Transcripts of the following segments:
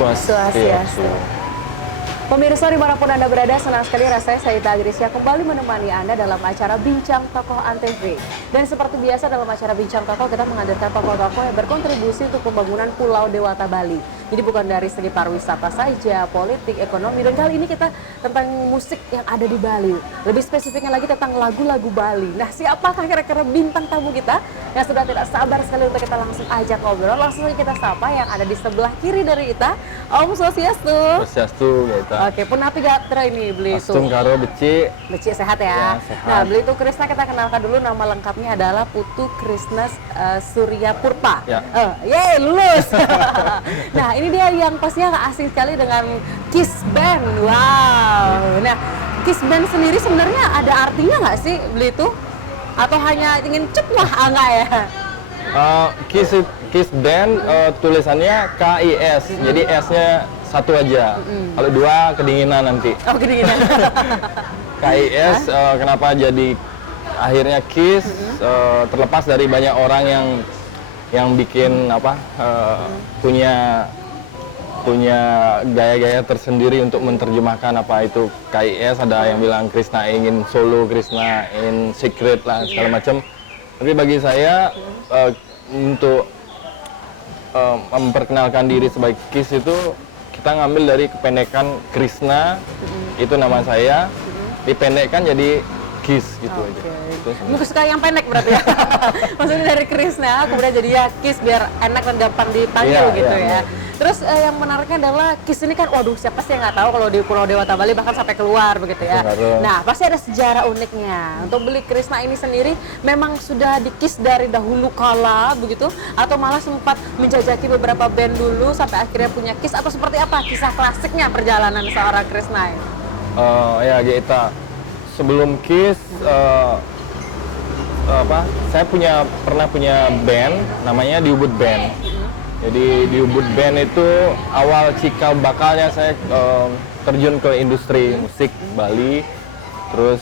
Swastiastu. Pemirsa dimanapun Anda berada, senang sekali rasanya saya Ita Agrisya kembali menemani Anda dalam acara Bincang Tokoh Antv. Dan seperti biasa dalam acara Bincang Tokoh, kita menghadirkan tokoh-tokoh yang berkontribusi untuk pembangunan Pulau Dewata Bali. Jadi bukan dari segi pariwisata saja, politik, ekonomi, dan kali ini kita tentang musik yang ada di Bali. Lebih spesifiknya lagi tentang lagu-lagu Bali. Nah, siapakah kira-kira bintang tamu kita yang sudah tidak sabar sekali untuk kita langsung ajak ngobrol? Langsung saja kita sapa yang ada di sebelah kiri dari kita, Om Swastiastu. Swastiastu, kita. Oke, Punapi Gatra ini beli itu. Astung karo Beci. Beci sehat ya. Sehat. Nah, beli itu Krisna kita kenalkan dulu, nama lengkapnya adalah Putu Krisna Surya Purpa. Ya. Yeay, lulus. Nah, ini dia yang pastinya asing sekali dengan Kiss Band. Wow. Nah, Kiss Band sendiri sebenarnya ada artinya nggak sih beli itu? Atau hanya ingin ceplah enggak ya? Kiss Band tulisannya KIS, jadi S-nya satu aja. Kalau dua kedinginan nanti. Oh, kedinginan. KIS kenapa jadi akhirnya Kiss? Terlepas dari banyak orang yang bikin punya gaya-gaya tersendiri untuk menerjemahkan apa itu KIS. Ada yang bilang Krisna ingin solo, Krisna ingin secret lah segala macam. Tapi bagi saya untuk memperkenalkan diri sebagai Kiss itu kita ngambil dari kependekan Krisna, itu nama saya, dipendekkan jadi Kiss gitu aja. Mungkin suka yang pendek berarti ya. Maksudnya dari Krisna kemudian jadi ya Kiss biar enak dan gampang dipanggil gitu ya. Terus yang menariknya adalah Kiss ini kan, waduh siapa sih yang nggak tahu kalau di Pulau Dewata Bali bahkan sampai keluar begitu ya. Nah pasti ada sejarah uniknya. Untuk beli Krisna ini sendiri memang sudah di Kiss dari dahulu kala begitu, atau malah sempat menjajaki beberapa band dulu sampai akhirnya punya Kiss, atau seperti apa kisah klasiknya perjalanan seorang Krisna ini? Ya Gita, sebelum Kiss saya pernah punya band namanya di Ubud Band. Jadi di Ubud Band itu awal cikal bakalnya saya terjun ke industri musik Bali. Terus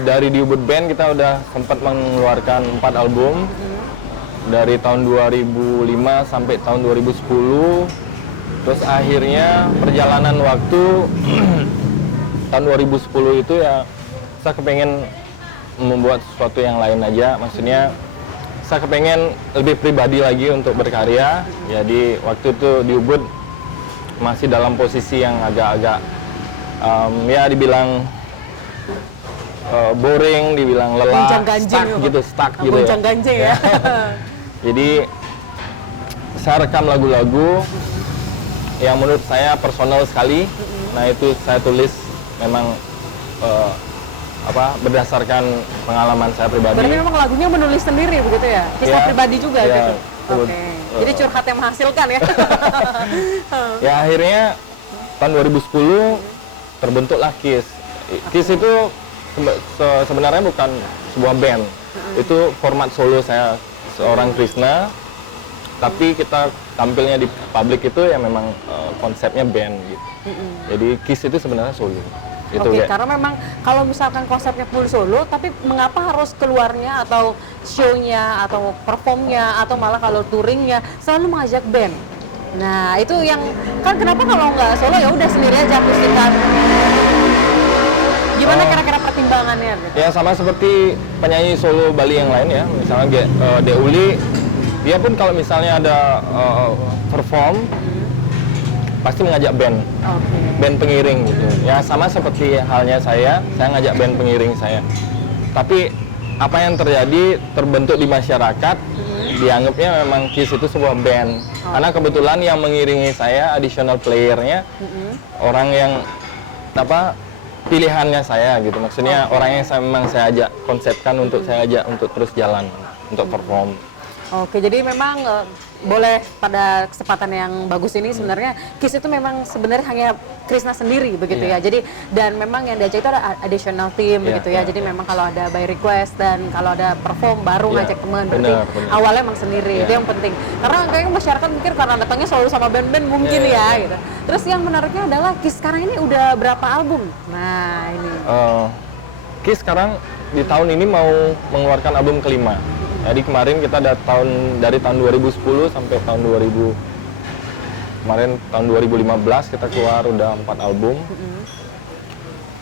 dari di Ubud Band kita udah sempat mengeluarkan 4 album dari tahun 2005 sampai tahun 2010. Terus akhirnya perjalanan waktu tahun 2010 itu ya saya kepengen membuat sesuatu yang lain aja. Maksudnya saya kepengen lebih pribadi lagi untuk berkarya. Jadi waktu itu di Ubud masih dalam posisi yang agak-agak ya dibilang boring, dibilang lelah, stuck gitu ya. Jadi saya rekam lagu-lagu yang menurut saya personal sekali. Nah itu saya tulis memang berdasarkan pengalaman saya pribadi. Berarti memang lagunya menulis sendiri begitu ya? Kisah pribadi juga gitu? Oke. Jadi curhat yang menghasilkan ya? Ya akhirnya tahun 2010 terbentuklah Kiss. Kiss itu sebenarnya bukan sebuah band. Itu format solo saya, seorang Krisna. Tapi kita tampilnya di publik itu ya memang konsepnya band gitu. Jadi Kiss itu sebenarnya solo. Oke, karena memang kalau misalkan konsepnya full solo, tapi mengapa harus keluarnya atau show-nya atau performnya atau malah kalau touringnya selalu mengajak band? Nah itu yang kan kenapa kalau nggak solo ya udah sendiri aja akustikan? Gimana kira-kira pertimbangannya? Gitu? Ya sama seperti penyanyi solo Bali yang lain ya, misalnya Deuli, dia pun kalau misalnya ada perform pasti mengajak band, band pengiring gitu. Ya sama seperti halnya saya ngajak band pengiring saya. Tapi apa yang terjadi terbentuk di masyarakat, dianggapnya memang Kiss itu sebuah band. Karena kebetulan yang mengiringi saya, additional playernya, orang yang pilihannya saya gitu. Maksudnya orang yang saya ajak konsepkan untuk saya ajak untuk terus jalan, untuk perform. Oke, jadi memang boleh pada kesempatan yang bagus ini sebenarnya Kiss itu memang sebenarnya hanya Krisna sendiri begitu ya. Jadi dan memang yang diajak itu ada additional team begitu ya. Jadi memang kalau ada by request dan kalau ada perform baru ngajak teman. Berarti awalnya emang sendiri. Itu yang penting. Karena kayaknya masyarakat mikir karena datangnya selalu sama band-band mungkin ya gitu. Terus yang menariknya adalah Kiss sekarang ini udah berapa album? Nah, ini. Kiss sekarang di tahun ini mau mengeluarkan album kelima. Jadi kemarin kita ada dari tahun 2010 sampai tahun 2019 Kemarin tahun 2015 kita keluar udah 4 album.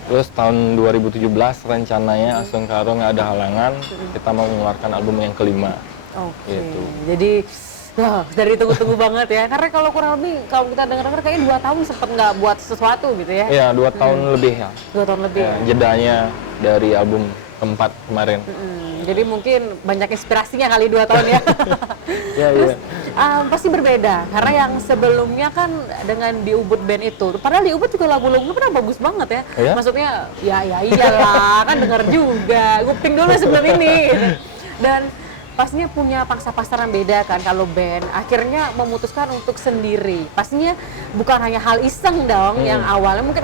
Terus tahun 2017 rencananya Asungkaro Nggak Ada Halangan kita mau mengeluarkan album yang kelima. Oke. Gitu. Jadi wah, dari tunggu-tunggu banget ya. Karena kalau kurang lebih kalau kita dengar-dengar kayaknya 2 tahun sempat nggak buat sesuatu gitu ya. Iya, 2 tahun lebih ya. 2 tahun lebih. Ya, jedanya dari album keempat kemarin. Jadi mungkin banyak inspirasinya kali 2 tahun ya. Iya, iya. Pasti berbeda karena yang sebelumnya kan dengan di Ubud Band itu, padahal di Ubud juga lagu-lagunya pernah bagus banget ya. Oh ya? Maksudnya ya iyalah kan denger juga, guping dulu sebelum ini gitu. Dan pastinya punya pangsa pasar yang beda kan kalau band akhirnya memutuskan untuk sendiri. Pastinya bukan hanya hal iseng dong yang awalnya mungkin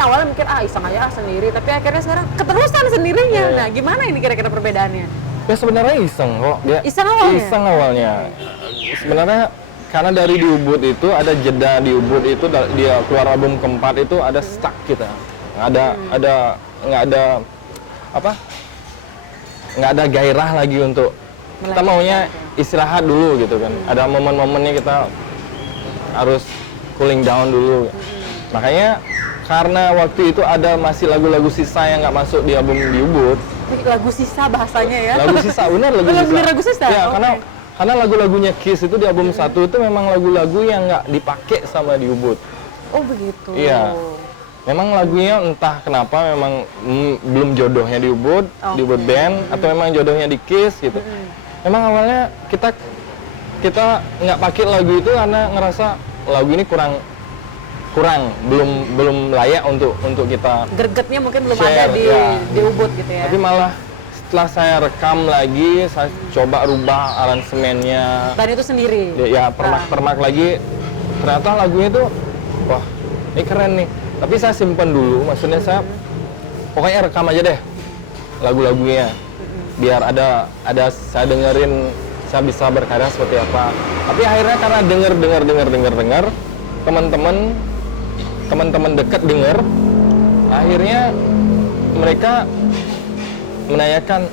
iseng aja sendiri, tapi akhirnya sekarang keterusan sendirinya. Iya. Nah, gimana ini kira-kira perbedaannya? Ya sebenarnya iseng kok. Dia Iseng awalnya? Iseng awalnya. Sebenarnya karena dari di Ubud itu ada jeda di Ubud itu dia keluar album keempat itu ada stuck kita. Nggak ada gairah lagi untuk kita maunya istirahat dulu gitu kan. Ada momen-momennya kita harus cooling down dulu. Makanya karena waktu itu ada masih lagu-lagu sisa yang nggak masuk di album di Ubud. Lagu sisa bahasanya ya? Lagu sisa, benar lagu sisa. Lagu sisa? Ya, Okay. karena lagu-lagunya Kiss itu di album 1 itu memang lagu-lagu yang nggak dipakai sama di Ubud. Oh begitu. Iya. Memang lagunya entah kenapa memang belum jodohnya di Ubud, di Ubud Band, atau memang jodohnya di Kiss gitu. Memang awalnya kita nggak pakai lagu itu karena ngerasa lagu ini kurang belum layak untuk kita Gregetnya mungkin belum share, ada di Ubud gitu ya. Tapi malah setelah saya rekam lagi, saya coba rubah aransemennya. Dan itu sendiri. Ya permak lagi. Ternyata lagunya itu wah, ini keren nih. Tapi saya simpen dulu, maksudnya saya pokoknya rekam aja deh lagu-lagunya. Biar ada saya dengerin, saya bisa berkarya seperti apa. Tapi akhirnya karena dengar teman-teman dekat dengar, akhirnya mereka menanyakan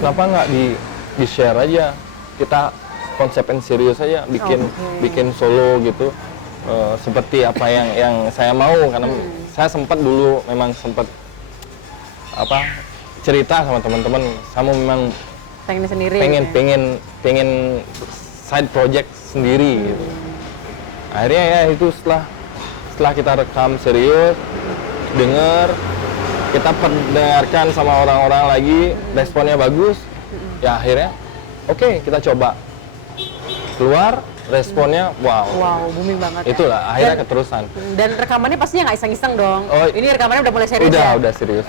kenapa nggak di share aja, kita konsepin serius aja, bikin solo gitu, seperti apa yang saya mau, karena saya sempat dulu memang sempat cerita sama teman-teman, saya memang pengen sendiri. pengen side project sendiri gitu. Akhirnya ya itu setelah kita rekam serius, kita pendengarkan sama orang-orang lagi, responnya bagus, ya akhirnya oke, kita coba keluar, responnya wow, booming banget. Itulah akhirnya keterusan. Dan rekamannya pastinya nggak iseng-iseng dong. Oh, ini rekamannya udah mulai serius ya? Udah serius.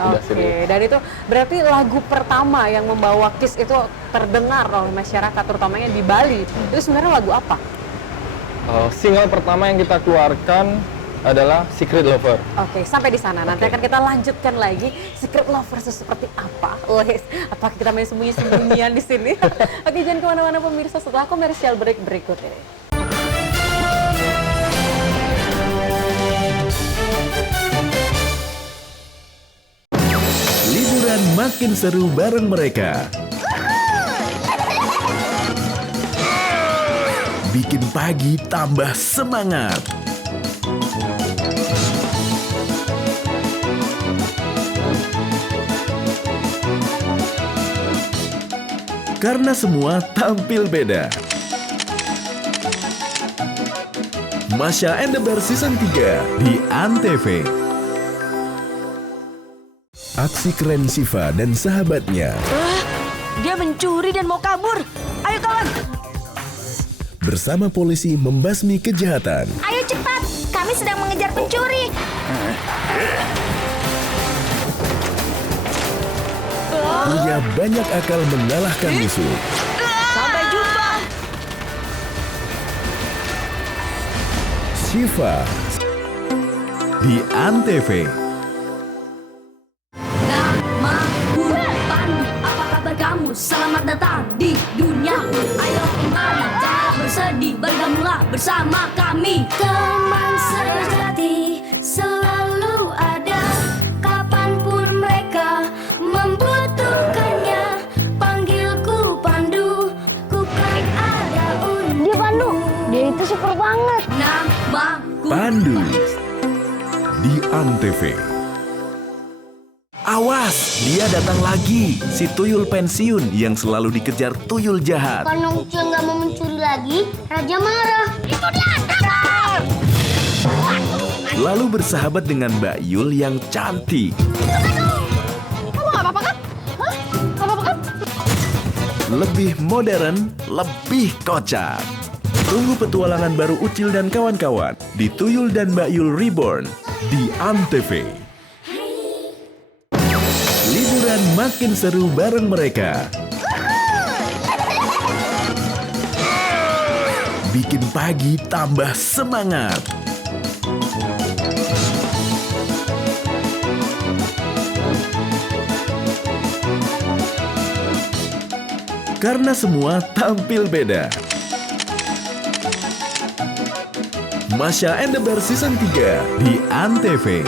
Dan itu berarti lagu pertama yang membawa Kiss itu terdengar oleh masyarakat, terutamanya di Bali. Itu sebenarnya lagu apa? Single pertama yang kita keluarkan adalah Secret Lover. Oke, sampai di sana. Nanti akan kita lanjutkan lagi Secret Lover seperti apa. Apakah kita main sembunyi-sembunyian di sini? Oke, jangan kemana-mana pemirsa, setelah komersial break berikut ini. Liburan makin seru bareng mereka. Bikin pagi tambah semangat. Karena semua tampil beda. Masha and the Bear Season 3 di ANTV. Aksi keren Siva dan sahabatnya. Dia mencuri dan mau kabur. Ayo kawan. Bersama polisi membasmi kejahatan. Ayo cepat. Kami sedang mengejar pencuri. Punya banyak akal mengalahkan musuh. Sampai jumpa. Siva di ANTV. Namaku Pandu, apa kabar kamu? Selamat datang di duniaku. Ayo kembali, jangan bersedih, bergabunglah bersama kami. Teman sejati selalu ada, kapanpun mereka membutuhkannya. Panggilku Pandu, ku kan ada untukmu. Dia Pandu, dia itu super banget. Namaku Pandu di Antv. Awas, dia datang lagi. Si tuyul pensiun yang selalu dikejar tuyul jahat. Karena Ucil nggak mau mencuri lagi, Raja marah. Itu dia, tangkap! Lalu bersahabat dengan Mbak Yul yang cantik. Kamu nggak apa-apa kan? Hah? Nggak apa-apa kan? Lebih modern, lebih kocak. Tunggu petualangan baru Ucil dan kawan-kawan di Tuyul dan Mbak Yul Reborn di Antv. Liburan makin seru bareng mereka. Bikin pagi tambah semangat. Karena semua tampil beda. Masha and the Bear Season 3 di Antv.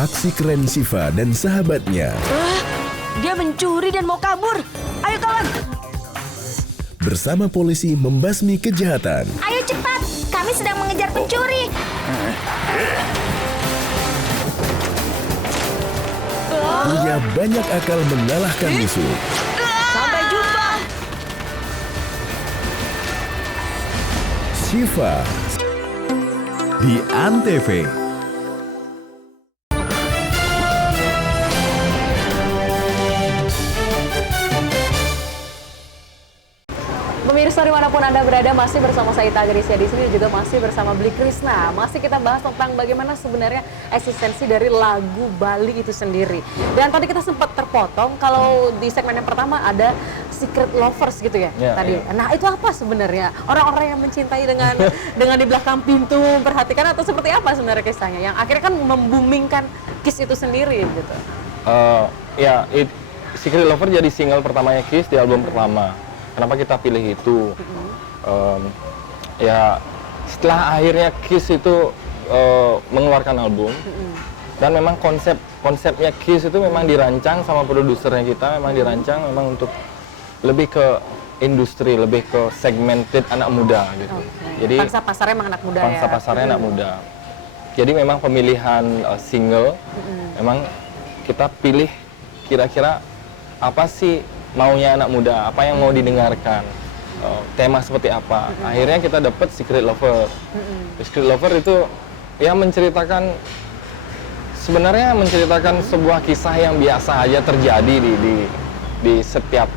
Aksi keren Siva dan sahabatnya Dia mencuri dan mau kabur. Ayo kawan. bersama polisi membasmi kejahatan. Ayo cepat, kami sedang mengejar pencuri. Punya banyak akal mengalahkan musuh. Sampai jumpa. Siva di Antv. Pemirsa dimanapun Anda berada, masih bersama saya Ita Agrisya di sini, juga masih bersama Bli Krisna. Masih kita bahas tentang bagaimana sebenarnya eksistensi dari lagu Bali itu sendiri. Dan tadi kita sempat terpotong kalau di segmen yang pertama ada secret lovers gitu ya, Ya, tadi. iya. Nah itu apa sebenarnya? Orang-orang yang mencintai dengan di belakang pintu memperhatikan atau seperti apa sebenarnya kisahnya? Yang akhirnya kan membumingkan Kiss itu sendiri gitu. Secret Lover jadi single pertamanya Kiss di album pertama. Kenapa kita pilih itu? Setelah akhirnya Kiss itu mengeluarkan album, dan memang konsepnya Kiss itu memang dirancang sama produsernya kita, memang dirancang memang untuk lebih ke industri, lebih ke segmented anak muda gitu. Jadi Pangsa pasarnya emang anak muda ya. pangsa pasarnya anak muda. Jadi memang pemilihan single, memang kita pilih kira-kira apa sih maunya anak muda, apa yang mau didengarkan, tema seperti apa. Akhirnya kita dapat Secret Lover. Secret Lover itu ya menceritakan sebuah kisah yang biasa aja terjadi di setiap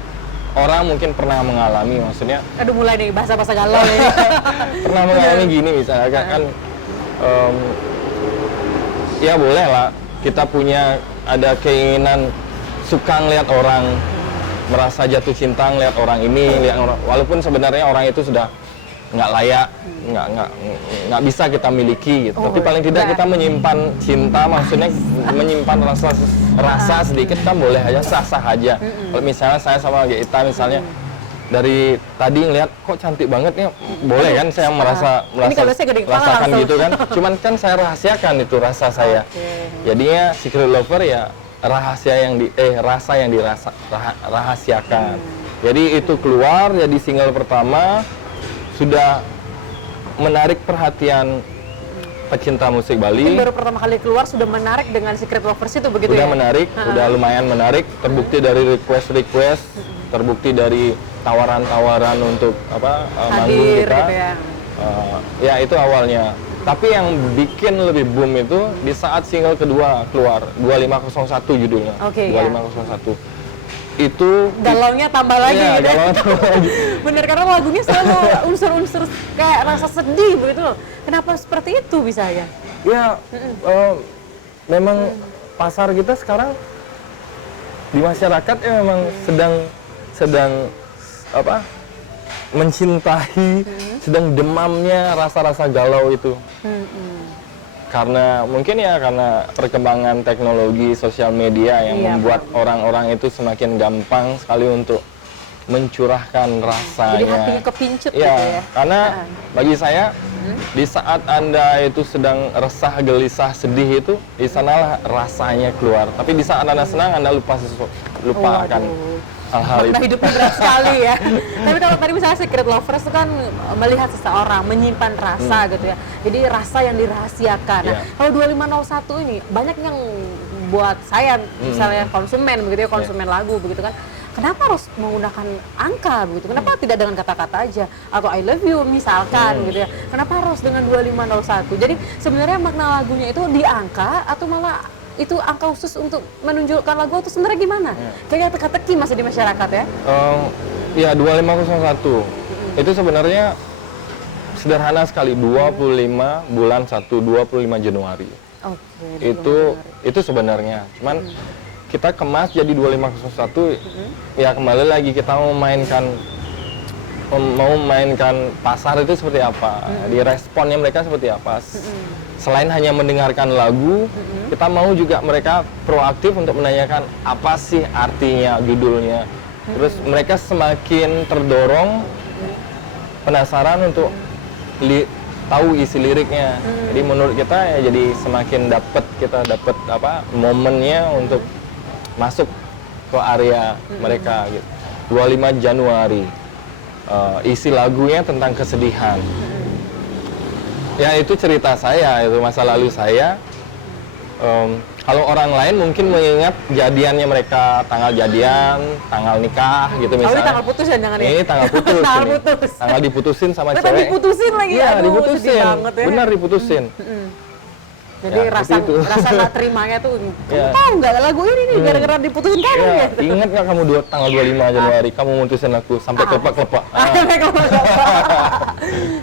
orang, mungkin pernah mengalami, maksudnya Aduh mulai nih bahasa-bahasa galau nih. pernah mengalami gini misalnya kan ya boleh lah kita ada keinginan suka ngeliat orang, merasa jatuh cinta ngeliat orang ini, walaupun sebenarnya orang itu sudah nggak layak, nggak bisa kita miliki gitu. Tapi paling tidak kita menyimpan cinta, maksudnya menyimpan rasa sedikit kan boleh aja, sah-sah aja. Kalau misalnya saya sama Gita misalnya dari tadi ngeliat kok cantik banget ya, boleh kan saya Ini kalau saya gede kepala merasakan langsung. gitu kan. Cuman kan saya rahasiakan itu rasa saya. Jadinya Secret Lover ya rasa yang dirahasiakan. Jadi itu keluar jadi single pertama, sudah menarik perhatian pecinta musik Bali. Mungkin baru pertama kali keluar sudah menarik dengan Secret Lovers itu begitu Udah ya? menarik, udah lumayan menarik, terbukti dari request, terbukti dari tawaran-tawaran untuk manggung Hadir kita. gitu ya. Ya itu awalnya. Tapi yang bikin lebih boom itu di saat single kedua keluar, 2501 judulnya. Oke, 2501. Itu Galaunya tambah lagi Iya, gitu. galaunya tambah lagi. Bener, karena lagunya selalu unsur-unsur kayak rasa sedih begitu loh. Kenapa seperti itu bisa ya? Ya, memang pasar kita sekarang di masyarakat ya memang sedang mencintai, sedang demamnya rasa-rasa galau itu. Karena perkembangan teknologi sosial media yang membuat orang-orang itu semakin gampang sekali untuk mencurahkan rasanya. Jadi hatinya kepincut Ya, gitu ya. karena bagi saya di saat Anda itu sedang resah, gelisah, sedih itu di sanalah rasanya keluar. Tapi di saat Anda senang, Anda lupa akan hal-hal makna itu. hidupnya berat sekali ya. Tapi kalau tadi misalnya secret lovers itu kan melihat seseorang, menyimpan rasa gitu ya. Jadi rasa yang dirahasiakan. Nah, Iya. kalau 2501 ini banyak yang buat saya misalnya konsumen begitu ya, konsumen lagu begitu kan. Kenapa harus menggunakan angka begitu? Kenapa tidak dengan kata-kata aja atau I love you misalkan gitu ya? Kenapa harus dengan 2501? Jadi sebenarnya makna lagunya itu di angka atau malah itu angka khusus untuk menunjukkan lagu atau sebenarnya gimana? Kayak teka-teki masih di masyarakat ya? Ya 2501 itu sebenarnya sederhana sekali, 25 bulan 1, 25 Januari. Oke. Itu sebenarnya. Cuman kita kemas jadi 2501 ya kembali lagi kita mau mainkan pasar itu seperti apa, di responnya mereka seperti apa. Selain hanya mendengarkan lagu, kita mau juga mereka proaktif untuk menanyakan apa sih artinya judulnya. Terus mereka semakin terdorong penasaran untuk tahu isi liriknya. Jadi menurut kita ya jadi semakin kita dapat momennya untuk masuk ke area mereka gitu. 25 Januari. Isi lagunya tentang kesedihan. Ya itu cerita saya, itu masa lalu saya. Kalau orang lain mungkin mengingat jadiannya mereka, tanggal jadian, tanggal nikah gitu Oh, ini misalnya. tanggal putus ya jangan ya? Ini tanggal putus. Tanggal ini. putus. Tanggal diputusin sama Ternyata cewek. diputusin lagi. Iya, Aduh, diputusin. sedih banget ya. Benar diputusin. Jadi Ya, rasa seperti itu. rasa nggak terimanya tuh, kamu Ya. tahu nggak lagu ini nih gara-gara diputusin kamu Ya, gitu. ingat nggak kamu tanggal 25 Januari kamu mutusin aku sampai kelepak-kelepak.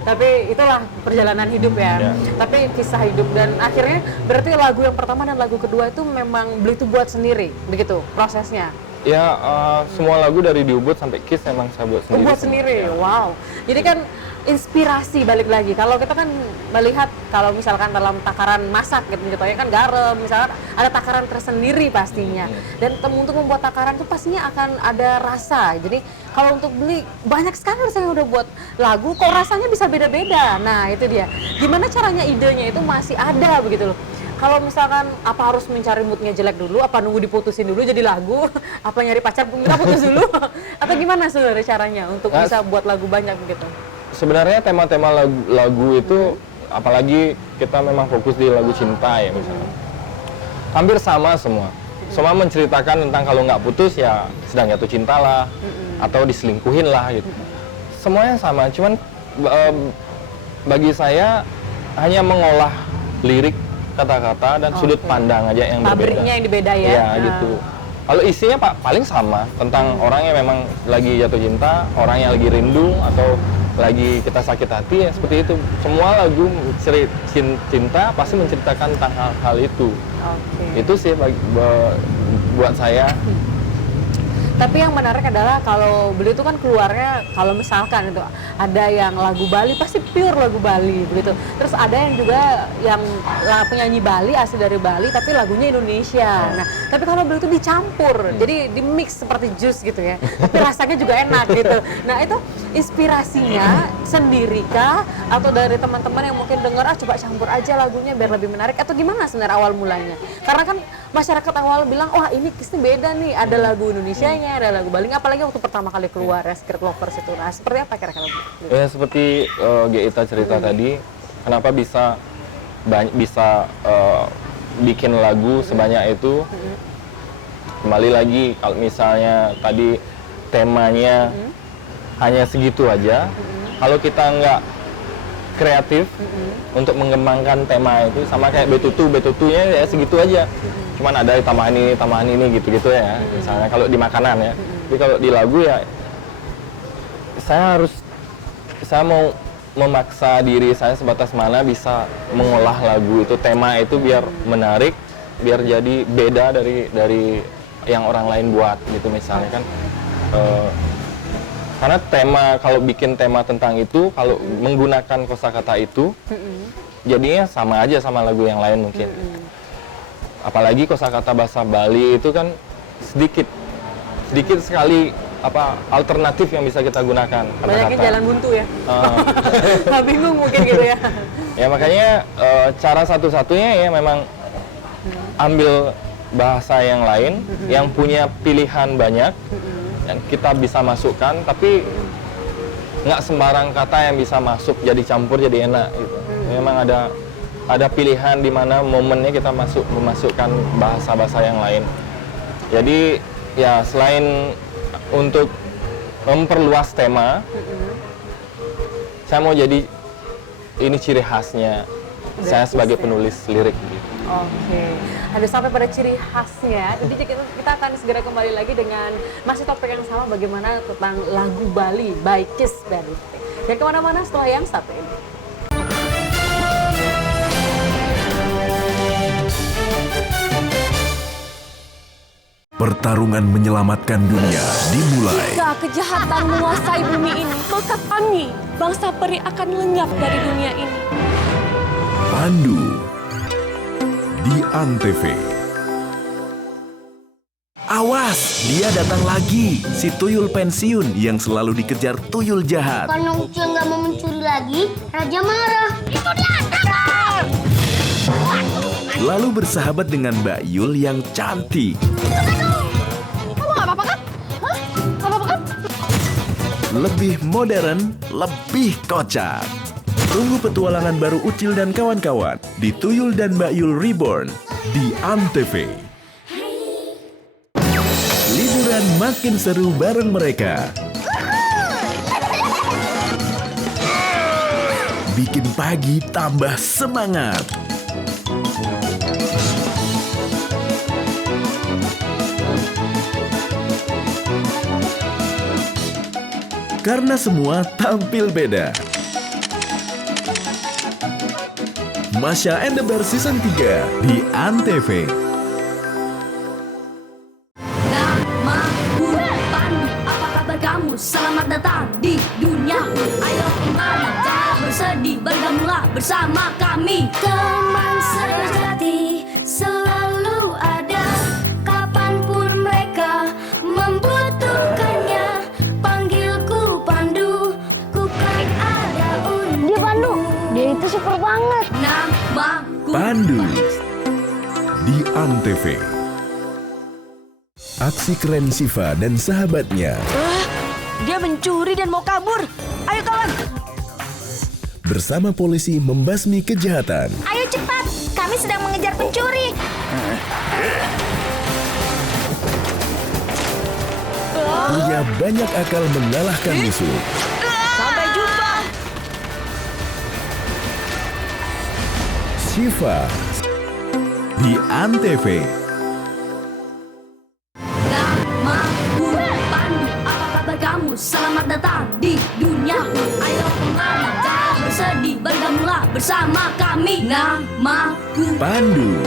Tapi itulah perjalanan hidup ya. Ya. Tapi kisah hidup dan akhirnya berarti lagu yang pertama dan lagu kedua itu memang beli itu buat sendiri, begitu prosesnya. Ya, semua lagu dari di Ubud sampai Kiss emang saya buat sendiri. Buat sendiri, wow. Jadi kan inspirasi balik lagi. Kalau kita kan melihat kalau misalkan dalam takaran masak gitu ya kan garam, misalkan ada takaran tersendiri pastinya. Dan untuk membuat takaran itu pastinya akan ada rasa. Jadi kalau untuk beli banyak sekali saya udah buat lagu kok rasanya bisa beda-beda. Nah, itu dia. Gimana caranya idenya itu masih ada begitu loh. Kalau misalkan apa harus mencari moodnya jelek dulu, apa nunggu diputusin dulu jadi lagu, apa nyari pacar kita putus dulu, atau gimana sebenarnya caranya untuk bisa buat lagu banyak begitu? Sebenarnya tema-tema lagu itu, apalagi kita memang fokus di lagu cinta ya misalnya, hampir sama semua. Semua menceritakan tentang kalau nggak putus ya sedang jatuh cinta lah, atau diselingkuhin lah gitu. Semuanya sama, cuman bagi saya hanya mengolah lirik, kata-kata dan sudut pandang aja yang berbeda. Pabriknya yang beda ya? Iya gitu. Kalau isinya paling sama tentang orang yang memang lagi jatuh cinta, orang yang lagi rindu atau lagi kita sakit hati ya seperti itu. Semua lagu cinta pasti menceritakan tentang hal-hal itu. Oke. Itu sih buat saya. Tapi yang menarik adalah kalau beli itu kan keluarnya kalau misalkan itu ada yang lagu Bali pasti pure lagu Bali begitu. Terus ada yang juga yang penyanyi Bali asli dari Bali tapi lagunya Indonesia. Nah, tapi kalau beli itu dicampur. Jadi di mix seperti jus gitu ya. Tapi rasanya juga enak gitu. Nah, itu inspirasinya sendirikah atau dari teman-teman yang mungkin dengar coba campur aja lagunya biar lebih menarik atau gimana sebenarnya awal mulanya? Karena kan masyarakat awal bilang wah ini kisah beda nih, ada lagu Indonesianya, ada lagu Bali, apalagi waktu pertama kali keluar ya Secret Lovers itu. Nah, seperti apa kira-kira? Ya seperti Geita cerita tadi, kenapa bisa bikin lagu sebanyak itu? Kembali lagi kalau misalnya tadi temanya hanya segitu aja, kalau kita nggak kreatif untuk mengembangkan tema itu sama kayak betutunya ya segitu aja. Cuman ada tambahan ini gitu-gitu ya. Misalnya kalau di makanan ya. Tapi kalau di lagu ya saya mau memaksa diri saya sebatas mana bisa mengolah lagu itu, tema itu biar menarik, biar jadi beda dari yang orang lain buat gitu misalnya kan. Karena kalau bikin tema tentang itu, kalau menggunakan kosakata itu, jadinya sama aja sama lagu yang lain mungkin. Apalagi kosakata bahasa Bali itu kan sedikit sekali alternatif yang bisa kita gunakan. Banyaknya jalan buntu ya. Nggak bingung mungkin gitu ya. Ya makanya cara satu-satunya ya memang ambil bahasa yang lain, yang punya pilihan banyak. yang kita bisa masukkan, tapi nggak sembarang kata yang bisa masuk jadi campur jadi enak gitu. Memang ada pilihan di mana momennya kita memasukkan bahasa-bahasa yang lain. Jadi ya selain untuk memperluas tema, saya mau jadi ini ciri khasnya saya sebagai penulis lirik. Oke, ada sampai pada ciri khasnya. Jadi kita akan segera kembali lagi dengan masih topik yang sama, bagaimana tentang lagu Bali by Kiss Band. Dan kemana-mana setelah yang satu ini. Pertarungan menyelamatkan dunia dimulai. Jika kejahatan menguasai bumi ini, maka kami, bangsa peri akan lenyap dari dunia ini. Pandu di Antv. Awas, dia datang lagi. Si tuyul pensiun yang selalu dikejar tuyul jahat. Karena Ucil nggak mau mencuri lagi, Raja marah. Itu dia, tangkap! Lalu bersahabat dengan Mbak Yul yang cantik. Kamu nggak apa-apa kan? Hah? Nggak apa-apa kan? Lebih modern, lebih kocak. Tunggu petualangan baru Ucil dan kawan-kawan di Tuyul dan Mbak Yul Reborn di Antv. Liburan makin seru bareng mereka. Bikin pagi tambah semangat. Karena semua tampil beda. Masya and the Bear Season 3 di Antv. Namaku Pandu, apa kabar kamu? Selamat datang di duniaku. Ayo kemana? Jangan bersedih, bergabunglah bersama kami. Teman sejati selalu ada, kapanpun mereka membutuhkannya. Panggilku Pandu, ku kan ada untukmu. Dia Pandu, dia itu super banget. Namaku Pandu di Antv. Aksi keren Siva dan sahabatnya Dia mencuri dan mau kabur. Ayo kawan. bersama polisi membasmi kejahatan. Ayo cepat, kami sedang mengejar pencuri. Punya banyak akal mengalahkan musuh. Sampai jumpa. Siva di Antv. Namaku Pandu, apa kabar kamu? Selamat datang di duniaku. Ayo kemana? Jangan bersedih, bergabunglah bersama kami. Namaku Pandu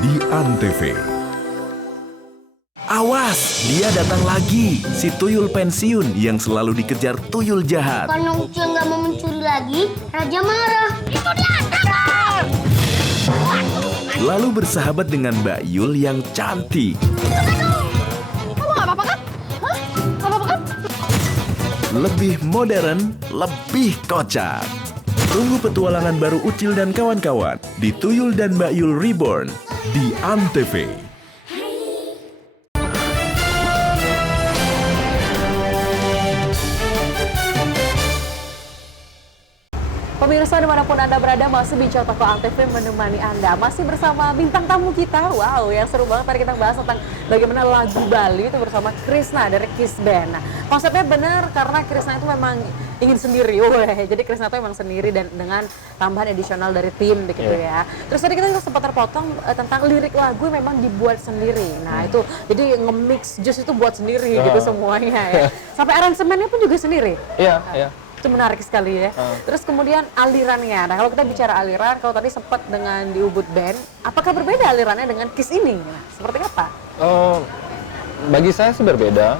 di Antv. Awas, dia datang lagi. Si tuyul pensiun yang selalu dikejar tuyul jahat. Karena Ucil nggak mau mencuri lagi, Raja marah. Itu dia, tangkap! Lalu bersahabat dengan Mbak Yul yang cantik. Kamu nggak apa-apa kan? Hah? Nggak apa-apa kan? Lebih modern, lebih kocak. Tunggu petualangan baru Ucil dan kawan-kawan di Tuyul dan Mbak Yul Reborn di Antv. Pemirsa dimanapun Anda berada, masih Bincang Tokoh Antv menemani Anda. Masih bersama bintang tamu kita, wow, yang seru banget. Tadi kita bahas tentang bagaimana lagu Bali itu bersama Krishna dari Kiss Band. Nah, konsepnya benar karena Krishna itu memang ingin sendiri, jadi Krishna itu memang sendiri dan dengan tambahan edisional dari tim begitu ya. Terus tadi kita juga sempat terpotong tentang lirik lagu yang memang dibuat sendiri. Nah itu, jadi nge-mix jus itu buat sendiri gitu semuanya ya. Sampai aransemennya pun juga sendiri. Iya, iya. Itu menarik sekali ya. Terus kemudian alirannya. Nah kalau kita bicara aliran, kalau tadi sempat dengan di Ubud Band, apakah berbeda alirannya dengan Kiss ini? Nah, seperti apa? Bagi saya sih berbeda.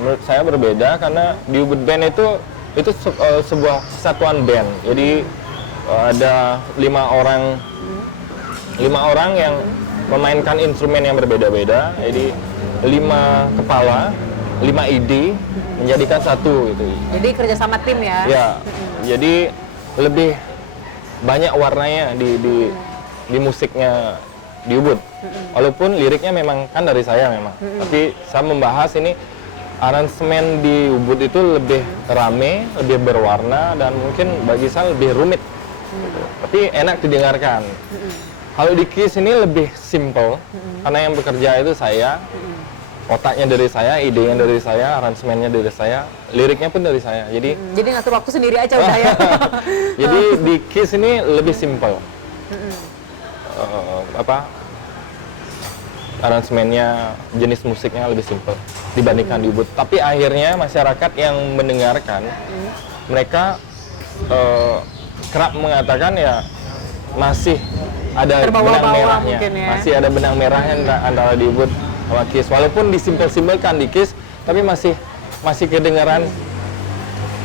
Menurut saya berbeda karena di Ubud Band itu sebuah satuan band. Jadi ada 5 orang yang memainkan instrumen yang berbeda-beda. Jadi 5 kepala, 5 ide menjadikan satu gitu. Jadi kerjasama tim ya? Ya, jadi lebih banyak warnanya di musiknya di Ubud. Walaupun liriknya memang kan dari saya memang, tapi saya membahas ini aransemen di Ubud itu lebih rame, lebih berwarna, dan mungkin bagi saya lebih rumit. Tapi enak didengarkan. Kalau di KIS ini lebih simple, karena yang bekerja itu saya, otaknya dari saya, idenya dari saya, aransemennya dari saya, liriknya pun dari saya. Jadi ngatur waktu sendiri aja udah ya. jadi di KIS ini lebih simple. Aransemennya, jenis musiknya lebih simple dibandingkan di Ubud. Tapi akhirnya masyarakat yang mendengarkan, mereka kerap mengatakan ya masih ada benang merahnya, ya. Masih ada benang merahnya antara di Ubud sama KIS. Walaupun disimpel-simpelkan di KIS, tapi masih kedengaran,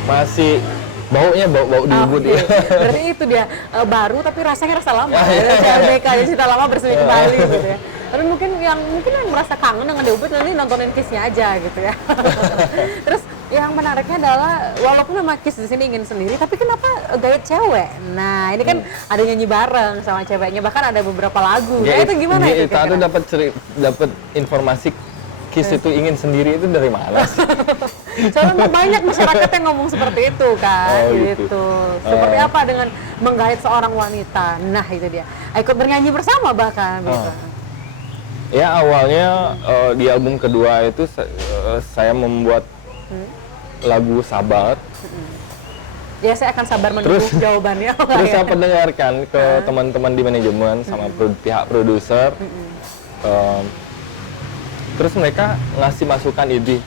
masih baunya bau di Ubud. Iya. Berarti itu dia baru tapi rasanya rasa lama. CLBK aja cerita lama bersemi kembali gitu ya. Tapi mungkin yang merasa kangen dengan di Ubud nanti nontonin KIS-nya aja gitu ya. Terus yang menariknya adalah walaupun nama KIS di sini ingin sendiri, tapi kenapa gaya cewek? Nah ini kan ada nyanyi bareng sama ceweknya, bahkan ada beberapa lagu. Nah itu gimana itu? Kita tuh dapat informasi KIS itu ingin sendiri itu dari mana sih? Soalnya banyak masyarakat yang ngomong seperti itu kan, gitu. Seperti apa dengan menggait seorang wanita? Nah itu dia. Ikut bernyanyi bersama bahkan. Gitu. Ya awalnya di album kedua itu saya membuat lagu Sabar. Ya saya akan sabar menunggu jawabannya. Terus saya pendengarkan ke teman-teman di manajemen sama pihak produser. Terus mereka ngasih masukan ide.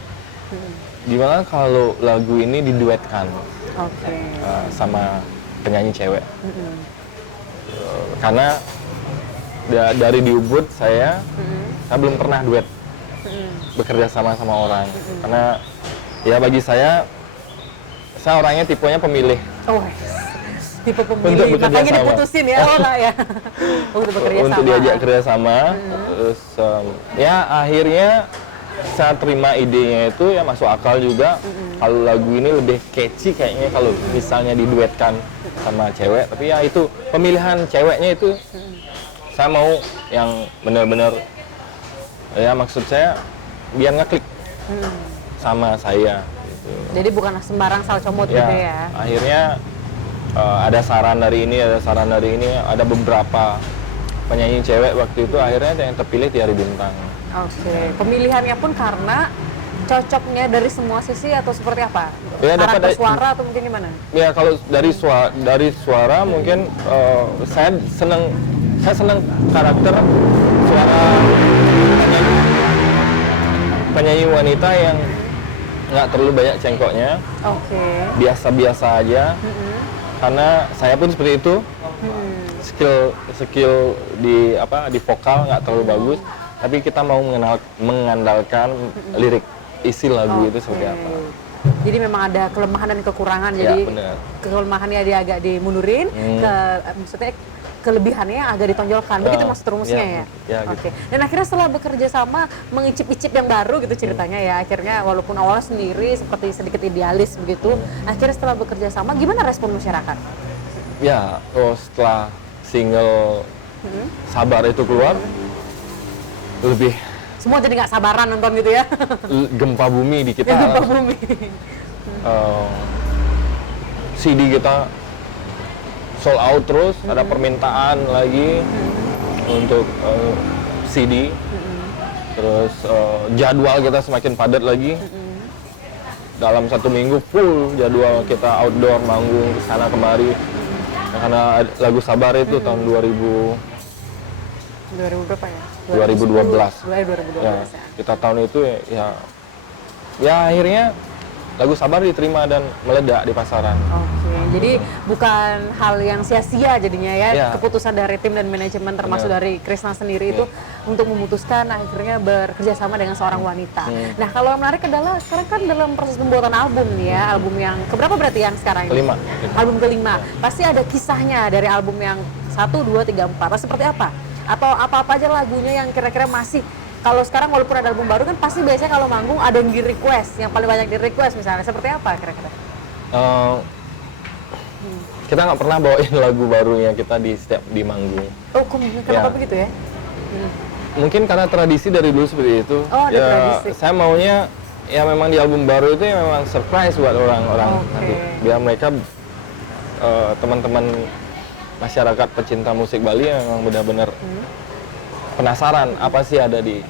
Gimana kalau lagu ini diduetkan sama penyanyi cewek? Karena dari di Ubud saya belum pernah duet bekerja sama orang. Karena ya bagi saya orangnya tipenya pemilih. Tipe pemilih, makanya diputusin ya, ya. Untuk bekerja sama. Untuk diajak kerja sama. Terus ya akhirnya saya terima idenya itu ya masuk akal juga. Kalau lagu ini lebih catchy kayaknya kalau misalnya diduetkan sama cewek. Tapi ya itu pemilihan ceweknya itu saya mau yang benar-benar ya maksud saya biar ngeklik sama saya. Gitu. Jadi bukan sembarang sal comot gitu ya. Akhirnya ada saran dari ini, ada beberapa penyanyi cewek waktu itu, akhirnya yang terpilih Tiari Bintang. Pemilihannya pun karena cocoknya dari semua sisi atau seperti apa? Ya, karakter suara atau mungkin gimana? Ya kalau dari suara mungkin saya senang karakter suara penyanyi wanita yang nggak terlalu banyak cengkoknya, biasa-biasa aja. Karena saya pun seperti itu, skill di vokal nggak terlalu bagus, tapi kita mau mengandalkan lirik isi lagu itu seperti apa. Jadi memang ada kelemahan dan kekurangan, jadi kelemahannya dia agak dimundurin, maksudnya kelebihannya agak ditonjolkan, begitu maksud rumusnya ya. Gitu. Dan akhirnya setelah bekerja sama mengicip-icip yang baru gitu ceritanya ya, akhirnya walaupun awalnya sendiri seperti sedikit idealis begitu, akhirnya setelah bekerja sama gimana respon masyarakat? Ya, setelah single Sabar itu keluar, lebih semua jadi nggak sabaran nonton gitu ya. Gempa bumi di kita. Gempa bumi. CD kita sold out terus, ada permintaan lagi untuk CD. Terus jadwal kita semakin padat lagi. Dalam 1 minggu full jadwal kita outdoor, manggung kesana kemari. Karena lagu Sabar itu tahun 2000 berapa ya? 2012. 2012 ya. Kita tahun itu ya akhirnya lagu Sabar diterima dan meledak di pasaran. Jadi bukan hal yang sia-sia jadinya ya, keputusan dari tim dan manajemen termasuk dari Krisna sendiri itu untuk memutuskan akhirnya bekerja sama dengan seorang wanita. Nah kalau yang menarik adalah sekarang kan dalam proses pembuatan album nih ya, album yang keberapa berarti yang sekarang ini? Kelima. Album kelima. Pasti ada kisahnya dari album yang 1, 2, 3, 4. Seperti apa? Atau apa-apa aja lagunya yang kira-kira masih, kalau sekarang walaupun ada album baru kan pasti biasanya kalau manggung ada yang di request, yang paling banyak di request misalnya, seperti apa kira-kira? Kita nggak pernah bawain lagu barunya kita di manggung. Kenapa begitu ya? Mungkin karena tradisi dari dulu seperti itu. Tradisi. Saya maunya ya memang di album baru itu ya memang surprise buat orang-orang nanti. Biar mereka teman-teman masyarakat pecinta musik Bali yang memang benar-benar penasaran apa sih ada di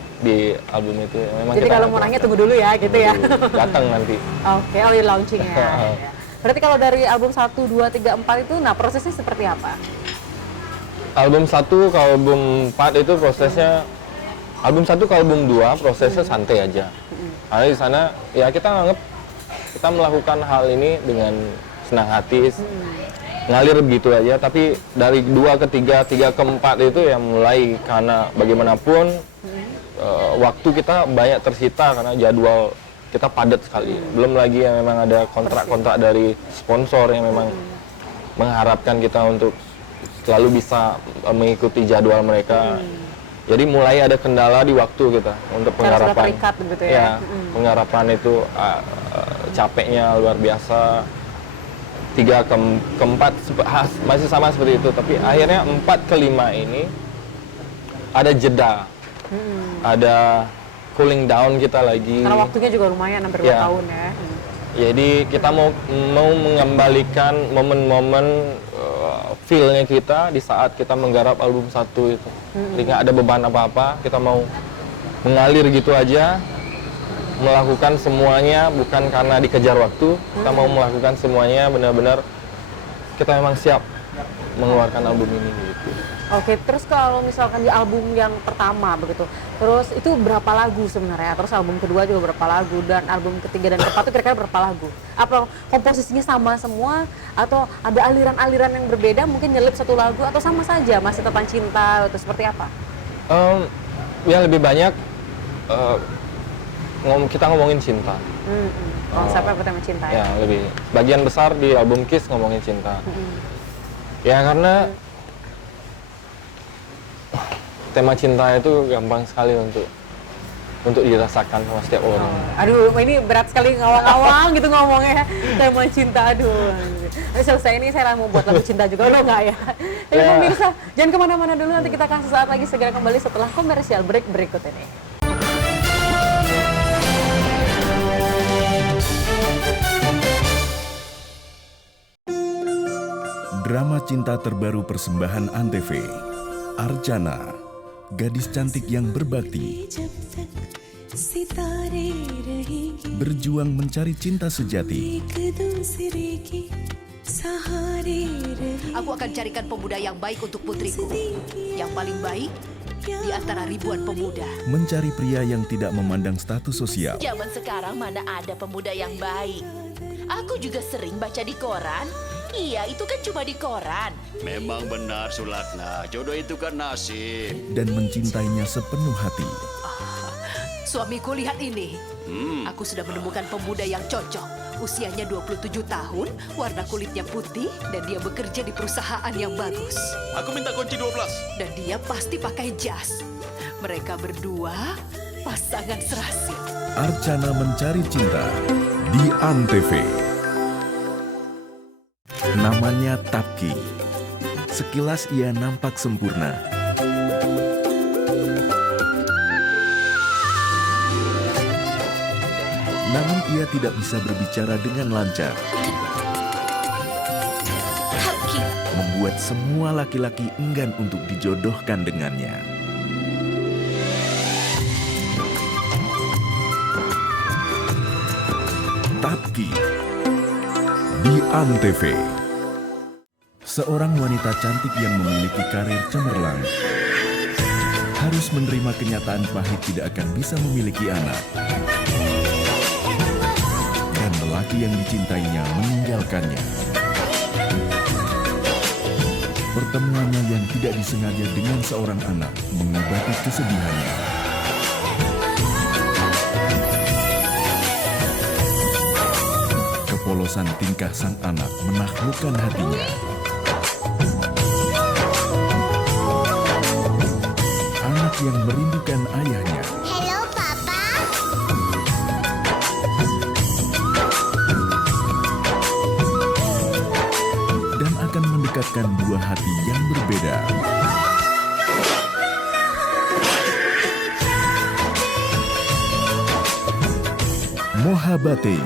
album itu. Memang Jadi kalau mau nanya tunggu dulu ya gitu ya. Datang nanti. Oke, di launching ya. Berarti kalau dari album 1, 2, 3, 4 itu, nah prosesnya seperti apa? Album 1 ke album 4 itu prosesnya, album 1 ke album 2 prosesnya santai aja. Karena di sana ya kita anggap kita melakukan hal ini dengan senang hati, ngalir begitu aja. Tapi dari 2 ke 3, 3 ke 4 itu yang mulai karena bagaimanapun waktu kita banyak tersita karena jadwal kita padat sekali. Belum lagi yang memang ada kontrak-kontrak dari sponsor yang memang mengharapkan kita untuk selalu bisa mengikuti jadwal mereka. Jadi mulai ada kendala di waktu kita untuk penggarapan. Sudah terikat begitu ya. Penggarapan itu capeknya luar biasa. 3 ke 4 masih sama seperti itu, tapi akhirnya 4 ke 5 ini ada jeda. Ada cooling down kita lagi. Karena waktunya juga lumayan hampir 2 tahun ya. Jadi kita mau mengembalikan momen-momen feel-nya kita di saat kita menggarap album 1 itu. Jadi nggak ada beban apa-apa, kita mau mengalir gitu aja, melakukan semuanya bukan karena dikejar waktu, kita mau melakukan semuanya benar-benar kita memang siap mengeluarkan album ini gitu. Oke, terus kalau misalkan di album yang pertama begitu, terus itu berapa lagu sebenarnya? Terus album kedua juga berapa lagu? Dan album ketiga dan keempat itu kira-kira berapa lagu? Apa komposisinya sama semua? Atau ada aliran-aliran yang berbeda, mungkin nyelip satu lagu? Atau sama saja, masih tentang cinta, atau seperti apa? Ya lebih banyak kita ngomongin cinta. Konsepnya pertama cinta ya? Ya, lebih. Bagian besar di album Kiss ngomongin cinta. Ya karena tema cinta itu gampang sekali untuk dirasakan sama setiap orang. Aduh, ini berat sekali ngawang-ngawang gitu ngomongnya tema cinta. Aduh, selesai ini saya mau buat lagu cinta juga, lo nggak ya? Tapi pemirsa, jangan kemana-mana dulu, nanti kita akan sesaat lagi segera kembali setelah komersial break berikut ini. Drama cinta terbaru persembahan Antv, Archana, gadis cantik yang berbakti, berjuang mencari cinta sejati. Aku akan carikan pemuda yang baik untuk putriku, yang paling baik di antara ribuan pemuda. Mencari pria yang tidak memandang status sosial. Zaman sekarang mana ada pemuda yang baik? Aku juga sering baca di koran. Iya, itu kan cuma di koran. Memang benar, Sulakna. Jodoh itu kan nasib. Dan mencintainya sepenuh hati. Suamiku, lihat ini. Aku sudah menemukan pemuda yang cocok. Usianya 27 tahun, warna kulitnya putih, dan dia bekerja di perusahaan yang bagus. Aku minta kunci 12. Dan dia pasti pakai jas. Mereka berdua pasangan serasi. Archana Mencari Cinta di Antv. Namanya Tapki. Sekilas ia nampak sempurna. Namun ia tidak bisa berbicara dengan lancar. Tapki. Membuat semua laki-laki enggan untuk dijodohkan dengannya. Tapki di Antv. Seorang wanita cantik yang memiliki karir cemerlang harus menerima kenyataan pahit tidak akan bisa memiliki anak. Dan lelaki yang dicintainya meninggalkannya. Pertemuannya yang tidak disengaja dengan seorang anak mengobati kesedihannya. Kepolosan tingkah sang anak menaklukkan hatinya. Anak yang merindukan ayahnya. Halo, Papa. Dan akan mendekatkan dua hati yang berbeda. Mohabatin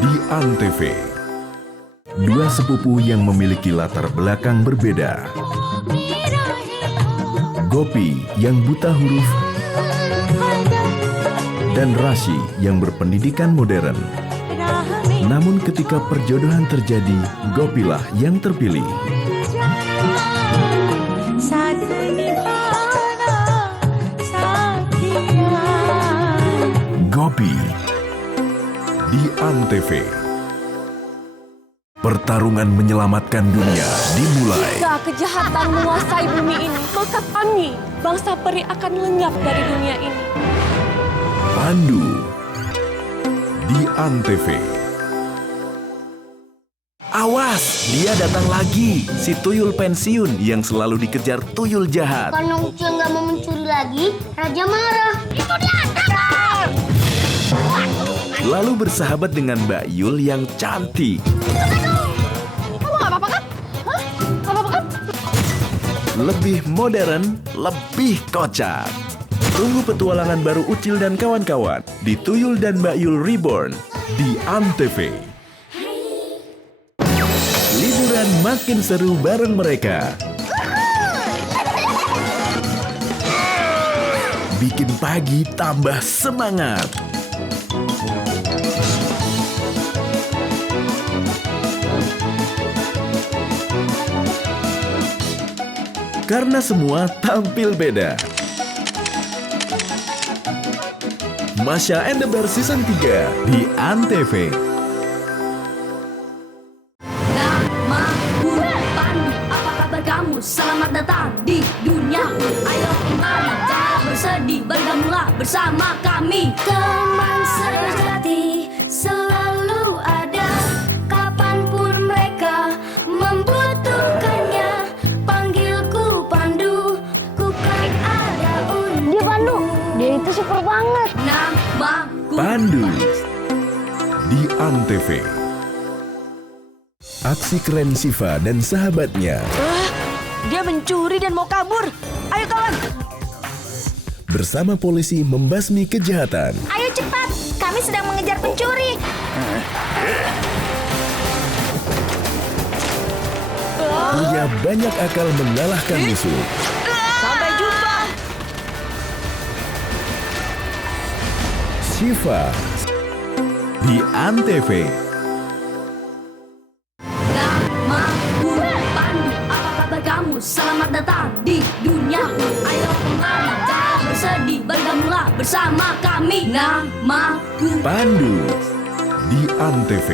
di Antv. Dua sepupu yang memiliki latar belakang berbeda. Gopi yang buta huruf dan Rashi yang berpendidikan modern. Namun ketika perjodohan terjadi, Gopilah yang terpilih. Gopi di Antv. Pertarungan menyelamatkan dunia dimulai. Jika kejahatan menguasai bumi ini, maka kami, bangsa peri akan lenyap dari dunia ini. Pandu di Antv. Awas, dia datang lagi. Si tuyul pensiun yang selalu dikejar tuyul jahat. Kalau Ucil nggak mau mencuri lagi, Raja marah. Itu dia, tangkap! Lalu bersahabat dengan Mbak Yul yang cantik. Kamu nggak apa-apa kan? Hah? Nggak apa-apa kan? Lebih modern, lebih kocak. Tunggu petualangan baru Ucil dan kawan-kawan di Tuyul dan Mbak Yul Reborn di Antv. Liburan makin seru bareng mereka. Bikin pagi tambah semangat. Karena semua tampil beda. Masha and the Bear Season 3 di Antv. Namaku Pandu, apa kabar kamu? Selamat datang di duniaku. Ayo kemana? Jangan bersedih, bergabunglah bersama kami. Teman sejati selalu ada, kapanpun mereka membutuhkannya. Panggilku Pandu, ku kan ada untukmu. Dia Pandu, dia itu super banget. Namaku Pandu di Antv. Aksi keren Siva dan sahabatnya Dia mencuri dan mau kabur. Ayo kawan. bersama polisi membasmi kejahatan. Ayo cepat, kami sedang mengejar pencuri. Punya banyak akal mengalahkan musuh. Sampai jumpa. Siva di Antv. Namaku Pandu, apa kabar kamu? Selamat datang di duniaku. Ayo kemana? Jangan bersedih, bergabunglah bersama kami. Namaku Pandu di Antv.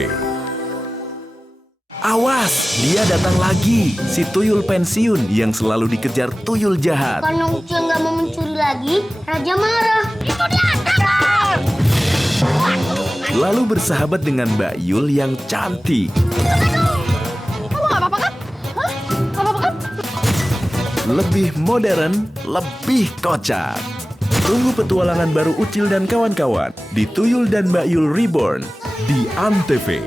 Awas, dia datang lagi. Si tuyul pensiun yang selalu dikejar tuyul jahat. Kalau Ucil nggak mau mencuri lagi, Raja marah. Itu dia, tangkap! Lalu bersahabat dengan Mbak Yul yang cantik. Kamu nggak apa-apa kan? Hah? Nggak apa-apa kan? Lebih modern, lebih kocak. Tunggu petualangan baru Ucil dan kawan-kawan di Tuyul dan Mbak Yul Reborn di Antv.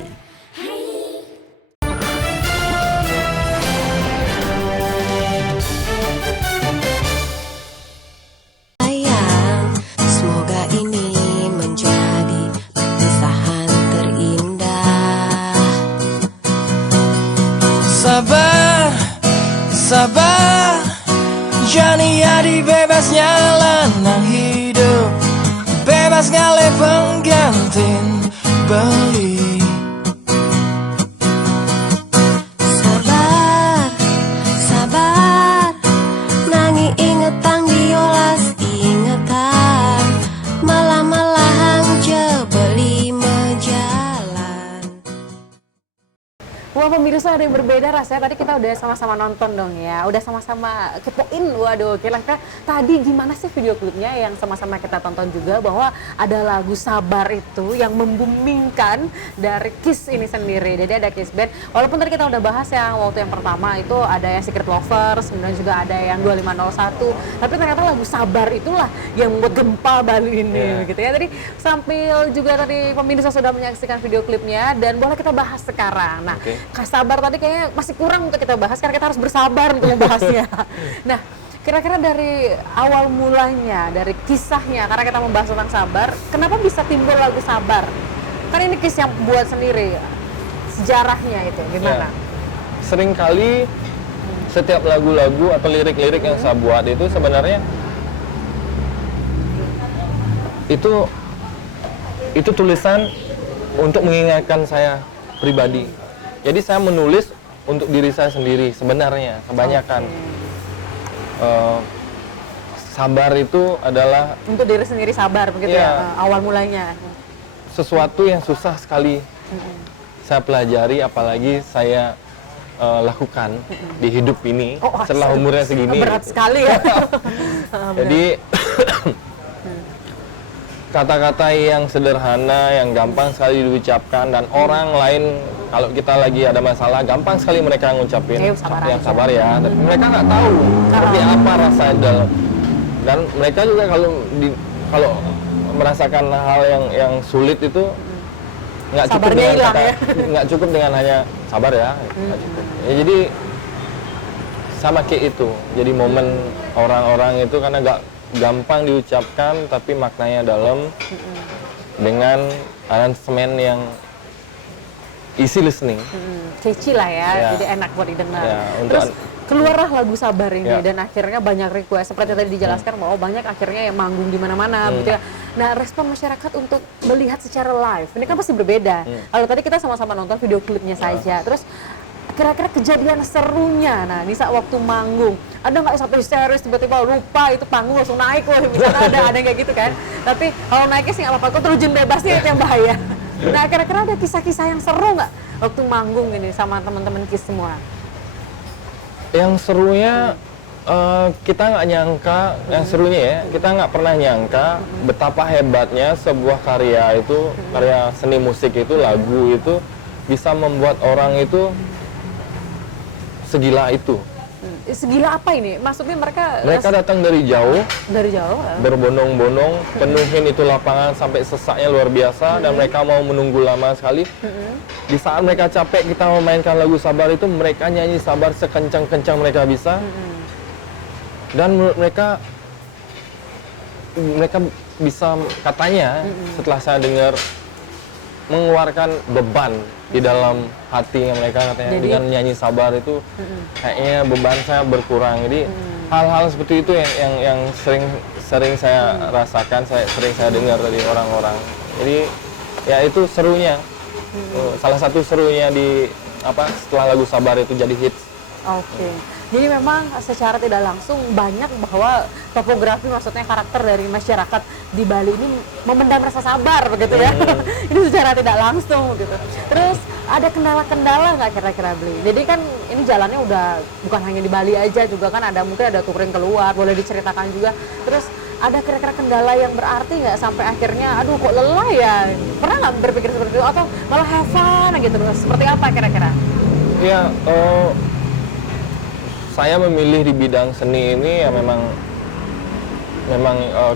Sayang, semoga ini menjadi perpisahan terindah. Sabar, sabar, Jani Adi bebasnya lanang hidup, bebas ngale penggantin beli. Sabar, sabar, nangi ingetan diolas ingetan, malah-malahan jebeli menjalan. Wah pemirsa ada yang berbeda rasanya, tadi kita udah sama-sama nonton dong ya, udah sama-sama kepoin, waduh kira-kira tadi gimana sih video klipnya yang sama-sama kita tonton juga, bahwa ada lagu Sabar itu yang membumingkan dari Kiss ini sendiri. Jadi ada Kiss Band, walaupun tadi kita udah bahas yang waktu yang pertama itu ada yang Secret Lovers, kemudian juga ada yang 2501, tapi ternyata lagu Sabar itulah yang membuat gempa Bali ini gitu ya. Tadi sambil juga tadi pemirsa sudah menyaksikan video klipnya, dan boleh kita bahas sekarang. Nah, Sabar tadi kayaknya masih kurang untuk kita bahas karena kita harus bersabar untuk membahasnya. Nah, Kira-kira dari awal mulanya, dari kisahnya, karena kita membahas tentang sabar, kenapa bisa timbul lagu Sabar? Kan ini kisah yang buat sendiri, sejarahnya itu gimana? Ya. Seringkali setiap lagu-lagu atau lirik-lirik yang saya buat itu sebenarnya itu tulisan untuk mengingatkan saya pribadi. Jadi saya menulis untuk diri saya sendiri sebenarnya kebanyakan. Sabar itu adalah Untuk diri sendiri sabar begitu ya, awal mulanya. sesuatu yang susah sekali saya pelajari, apalagi saya lakukan di hidup ini setelah umurnya segini. Berat gitu. sekali ya. Jadi kata-kata yang sederhana, yang gampang sekali diucapkan, dan orang lain kalau kita lagi ada masalah gampang sekali mereka ngucapin Ayo, sabar yang aja. sabar ya. Tapi mereka nggak tahu seperti apa rasanya dalam. Dan mereka juga kalau merasakan hal yang sulit itu nggak cukup Sabarnya dengan hilang kata, ya. nggak cukup dengan hanya sabar ya, nggak cukup. Ya, jadi sama kayak itu. Jadi momen orang-orang itu karena nggak gampang diucapkan tapi maknanya dalam, dengan aransemen yang easy listening. Keci lah ya, Ya. jadi enak buat didengar. Ya, untuk Terus keluarlah lagu Sabar ini Ya. dan akhirnya banyak request seperti tadi dijelaskan bahwa banyak akhirnya yang manggung di mana-mana gitu ya. Nah, respon masyarakat untuk melihat secara live ini kan pasti berbeda. Kalau tadi kita sama-sama nonton video klipnya saja. Terus kira-kira kejadian serunya, nah di saat waktu manggung ada nggak sampai serius tiba-tiba lupa itu panggung langsung naik loh, misalnya ada yang kayak gitu kan. Tapi kalau naiknya sih nggak apa-apa, kok terjun bebasnya itu yang bahaya. Nah, kira-kira ada kisah-kisah yang seru nggak waktu manggung ini sama teman-teman KIS semua? Yang serunya kita nggak nyangka, yang serunya ya, kita nggak pernah nyangka betapa hebatnya sebuah karya itu, karya seni musik itu, lagu itu bisa membuat orang itu segila itu. Segila apa ini? Maksudnya mereka Datang dari jauh, dari jauh. berbondong-bondong, penuhin itu lapangan sampai sesaknya luar biasa, dan mereka mau menunggu lama sekali. Di saat mereka capek kita memainkan lagu Sabar itu, mereka nyanyi Sabar sekencang-kencang mereka bisa. Dan menurut mereka bisa katanya setelah saya dengar mengeluarkan beban di dalam hatinya mereka, katanya dengan nyanyi Sabar itu kayaknya beban saya berkurang. Jadi hal-hal seperti itu yang sering saya rasakan, sering saya dengar dari orang-orang. Jadi ya itu serunya. Salah satu serunya setelah lagu Sabar itu jadi hits. Oke. Jadi memang secara tidak langsung banyak bahwa topografi, maksudnya karakter dari masyarakat di Bali ini memendam rasa sabar begitu ya. Ini secara tidak langsung gitu. Terus ada kendala-kendala nggak kira-kira Bli? Jadi kan ini jalannya udah bukan hanya di Bali aja, juga kan mungkin ada touring keluar, boleh diceritakan juga. Terus ada kira-kira kendala yang berarti nggak sampai akhirnya aduh kok lelah ya? Pernah nggak berpikir seperti itu atau malah have fun gitu? Seperti apa kira-kira? Ya, saya memilih di bidang seni ini ya memang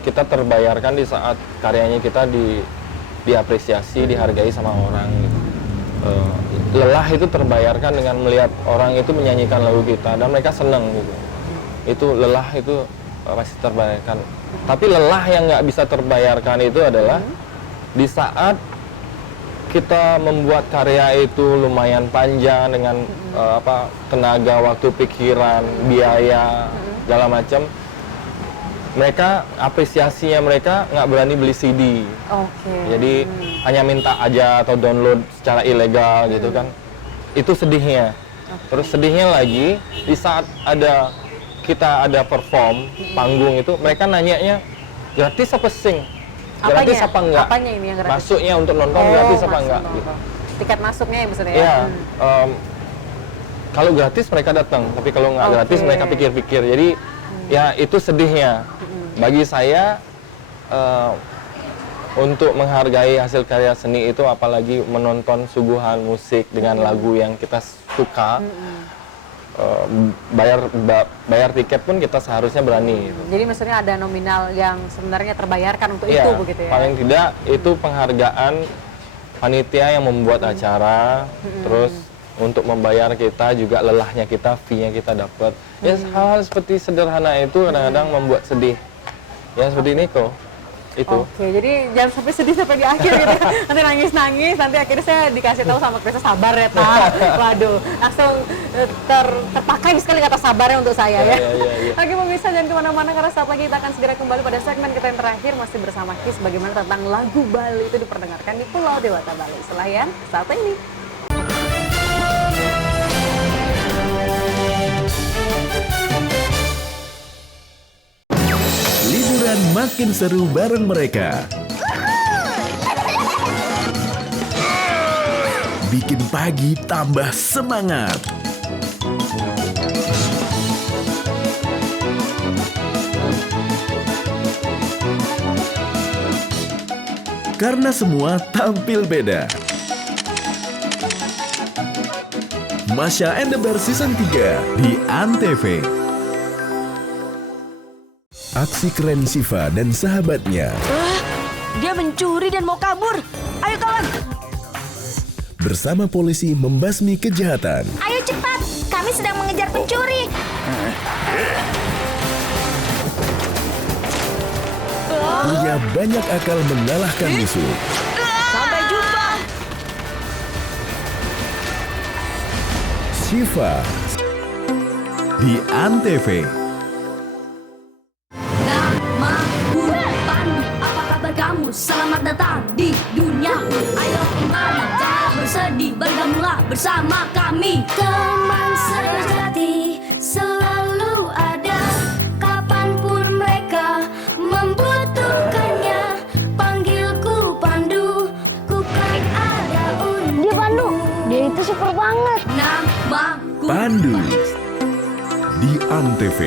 kita terbayarkan di saat karyanya kita diapresiasi, dihargai sama orang gitu. Lelah itu terbayarkan dengan melihat orang itu menyanyikan lagu kita dan mereka senang gitu. Itu lelah itu pasti terbayarkan. Tapi lelah yang nggak bisa terbayarkan itu adalah di saat kita membuat karya itu lumayan panjang dengan tenaga, waktu, pikiran, biaya, segala macam. Mereka apresiasinya mereka nggak berani beli CD. Jadi hanya minta aja atau download secara ilegal gitu kan. Itu sedihnya. Terus sedihnya lagi di saat kita ada perform panggung itu, mereka nanyanya gratis apa sing? Gratis apa enggak? Apanya ini yang gratis? Masuknya untuk nonton gratis apa enggak? Gitu. Tiket masuknya ya maksudnya ya? Kalau gratis mereka datang, tapi kalau nggak gratis mereka pikir-pikir. Jadi ya itu sedihnya. Bagi saya untuk menghargai hasil karya seni itu, apalagi menonton suguhan musik dengan lagu yang kita suka, bayar tiket pun kita seharusnya berani. Gitu. Jadi maksudnya ada nominal yang sebenarnya terbayarkan untuk itu begitu ya? Paling tidak itu penghargaan panitia yang membuat acara, terus untuk membayar kita, juga lelahnya kita, fee-nya kita dapat. Ya hal-hal seperti sederhana itu kadang-kadang membuat sedih. Ya seperti ini kok. Itu. Oke, jadi jangan sampai sedih sampai di akhir gitu. Nanti nangis-nangis, nanti akhirnya saya dikasih tahu sama Krista sabar ya, Ta. Waduh, langsung terpakai sekali kata sabarnya untuk saya ya. Iya. Oke, pemirsa jangan kemana-mana karena saat lagi kita akan segera kembali pada segmen kita yang terakhir masih bersama Kis. Bagaimana tentang lagu Bali itu diperdengarkan di Pulau Dewata Bali. Setelah yang satu ini. Liburan makin seru bareng mereka. Bikin pagi tambah semangat. Karena semua tampil beda. Masha and the Bear Season 3 di Antv. Aksi keren Siva dan sahabatnya. Dia mencuri dan mau kabur. Ayo kawan. Bersama polisi membasmi kejahatan. Ayo cepat, kami sedang mengejar pencuri. Punya banyak akal mengalahkan musuh. Sampai jumpa. Siva di Antv. Namaku Pandu, apa kabar kamu? Selamat datang di duniaku. Ayo kemana? Jangan bersedih, bergabunglah bersama kami. Teman sejati selalu ada, kapanpun mereka membutuhkannya. Panggilku Pandu, ku kan ada untukmu. Dia Pandu, dia itu super banget. Namaku Pandu di Antv.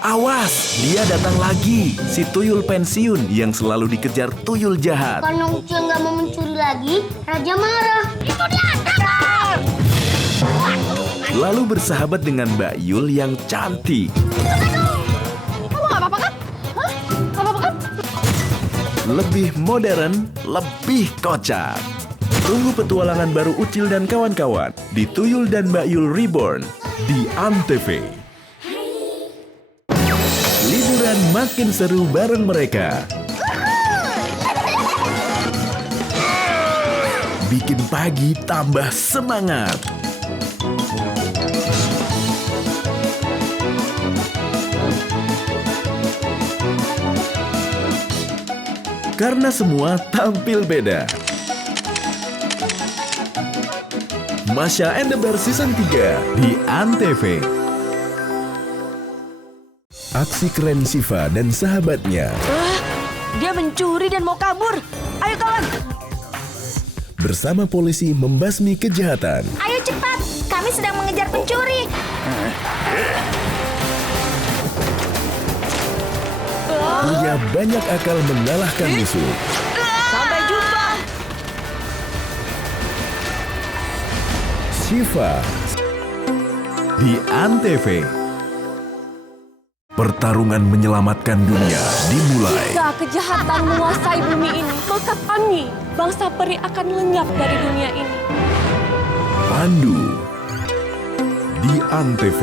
Awas, dia datang lagi. Si tuyul pensiun yang selalu dikejar tuyul jahat. Kalau Ucil nggak mau mencuri lagi, Raja marah. Itu dia, tangkap! Lalu bersahabat dengan Mbak Yul yang cantik. Kamu nggak apa-apa kan? Hah? Nggak apa-apa kan? Lebih modern, lebih kocak. Tunggu petualangan baru Ucil dan kawan-kawan di Tuyul dan Mbak Yul Reborn di Antv. Liburan makin seru bareng mereka. Bikin pagi tambah semangat. Karena semua tampil beda. Masha and the Bear Season 3 di Antv. Aksi keren Siva dan sahabatnya. dia mencuri dan mau kabur. Ayo kawan. Bersama polisi membasmi kejahatan. Ayo cepat, kami sedang mengejar pencuri. Punya banyak akal mengalahkan musuh. Sampai jumpa. Siva di Antv. Pertarungan menyelamatkan dunia dimulai. Jika kejahatan menguasai bumi ini, maka kami, bangsa peri akan lenyap dari dunia ini. Pandu di Antv.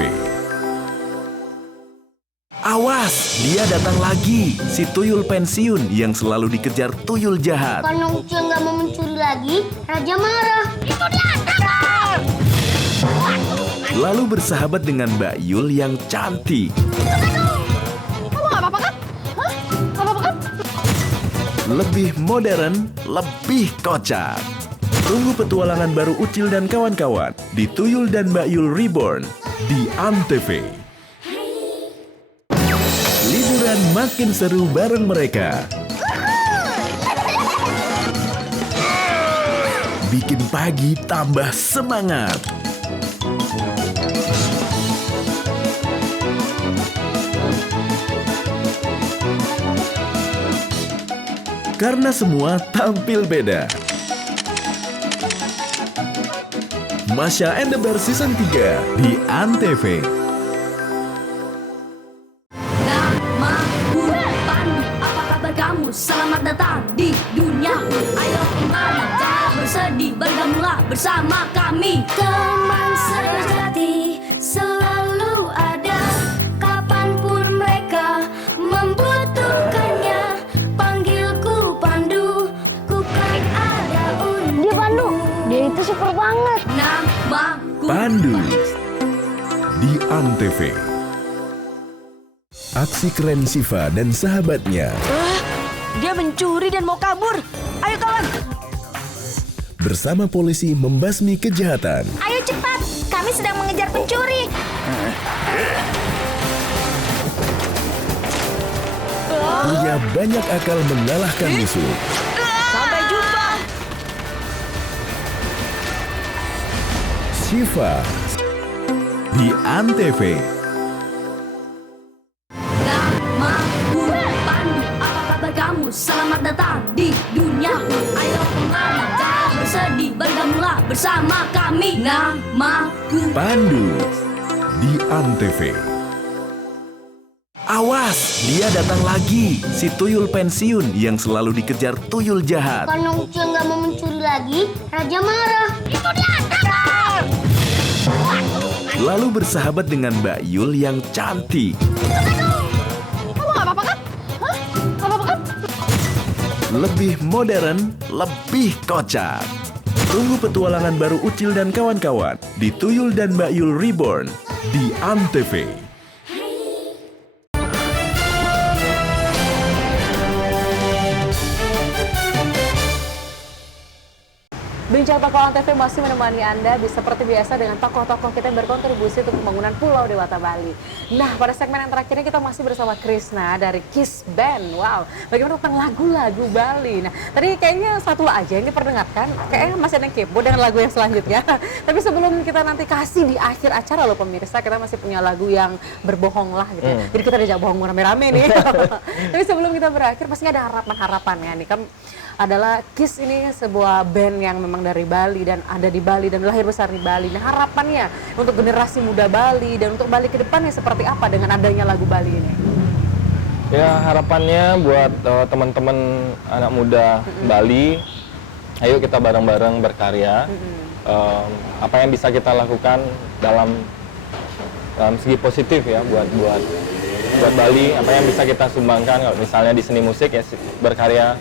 Awas, dia datang lagi. Si tuyul pensiun yang selalu dikejar tuyul jahat. Kalau Ucil nggak mau mencuri lagi, Raja marah. Itu dia, tangkap! Lalu bersahabat dengan Mbak Yul yang cantik. Kamu nggak apa-apa kan? Hah? Nggak apa-apa kan? Lebih modern, lebih kocak. Tunggu petualangan baru Ucil dan kawan-kawan di Tuyul dan Mbak Yul Reborn di Antv. Liburan makin seru bareng mereka. Bikin pagi tambah semangat. Karena semua tampil beda. Masha and the Bear Season 3 di Antv. Namaku Pandu, apa kabar kamu? Selamat datang di duniaku. Ayo kemana? Jangan bersedih, bergabunglah bersama kami. Teman sejati selalu ada, kapanpun mereka membutuhkannya. Panggilku Pandu, ku kan ada untukmu. Dia Pandu, dia itu super banget. Namaku Pandu di Antv. Aksi keren Siva dan sahabatnya Dia mencuri dan mau kabur. Ayo kawan. bersama polisi membasmi kejahatan. Ayo cepat, kami sedang mengejar pencuri. Punya banyak akal mengalahkan musuh. Sampai jumpa. Siva di Antv. Namaku Pandu, apa kabar kamu? Selamat datang di duniaku. Ayo kemana? Jangan bersedih, bergabunglah bersama kami. Namaku Pandu di Antv. Awas, dia datang lagi. Si tuyul pensiun yang selalu dikejar tuyul jahat. Karena Ucil nggak mau mencuri lagi, Raja marah. Itu dia, tangkap! Lalu bersahabat dengan Mbak Yul yang cantik. Kamu nggak apa-apa kan? Hah? Nggak apa-apa kan? Lebih modern, lebih kocak. Tunggu petualangan baru Ucil dan kawan-kawan di Tuyul dan Mbak Yul Reborn di Antv. Bincang Tokoh Antv masih menemani Anda seperti biasa dengan tokoh-tokoh kita yang berkontribusi untuk pembangunan Pulau Dewata Bali. Nah, pada segmen yang terakhir ini kita masih bersama Krisna dari Kiss Band. Wow, bagaimana tentang lagu-lagu Bali. Nah, tadi kayaknya satu aja yang diperdengarkan, kayaknya masih ada yang kepo dengan lagu yang selanjutnya. Tapi sebelum kita nanti kasih di akhir acara loh pemirsa, kita masih punya lagu yang berbohong lah gitu ya. Jadi kita diajak bohong rame-rame nih. Tapi sebelum kita berakhir, pastinya ada harapan-harapan ya nih. Kan adalah Kiss ini sebuah band yang memang dari Bali dan ada di Bali dan lahir besar di Bali. Nah, harapannya untuk generasi muda Bali dan untuk Bali ke depannya seperti apa dengan adanya lagu Bali ini? Ya, harapannya buat teman-teman anak muda Bali, ayo kita bareng-bareng berkarya. Apa yang bisa kita lakukan dalam segi positif ya buat Bali, apa yang bisa kita sumbangkan kalau misalnya di seni musik ya berkarya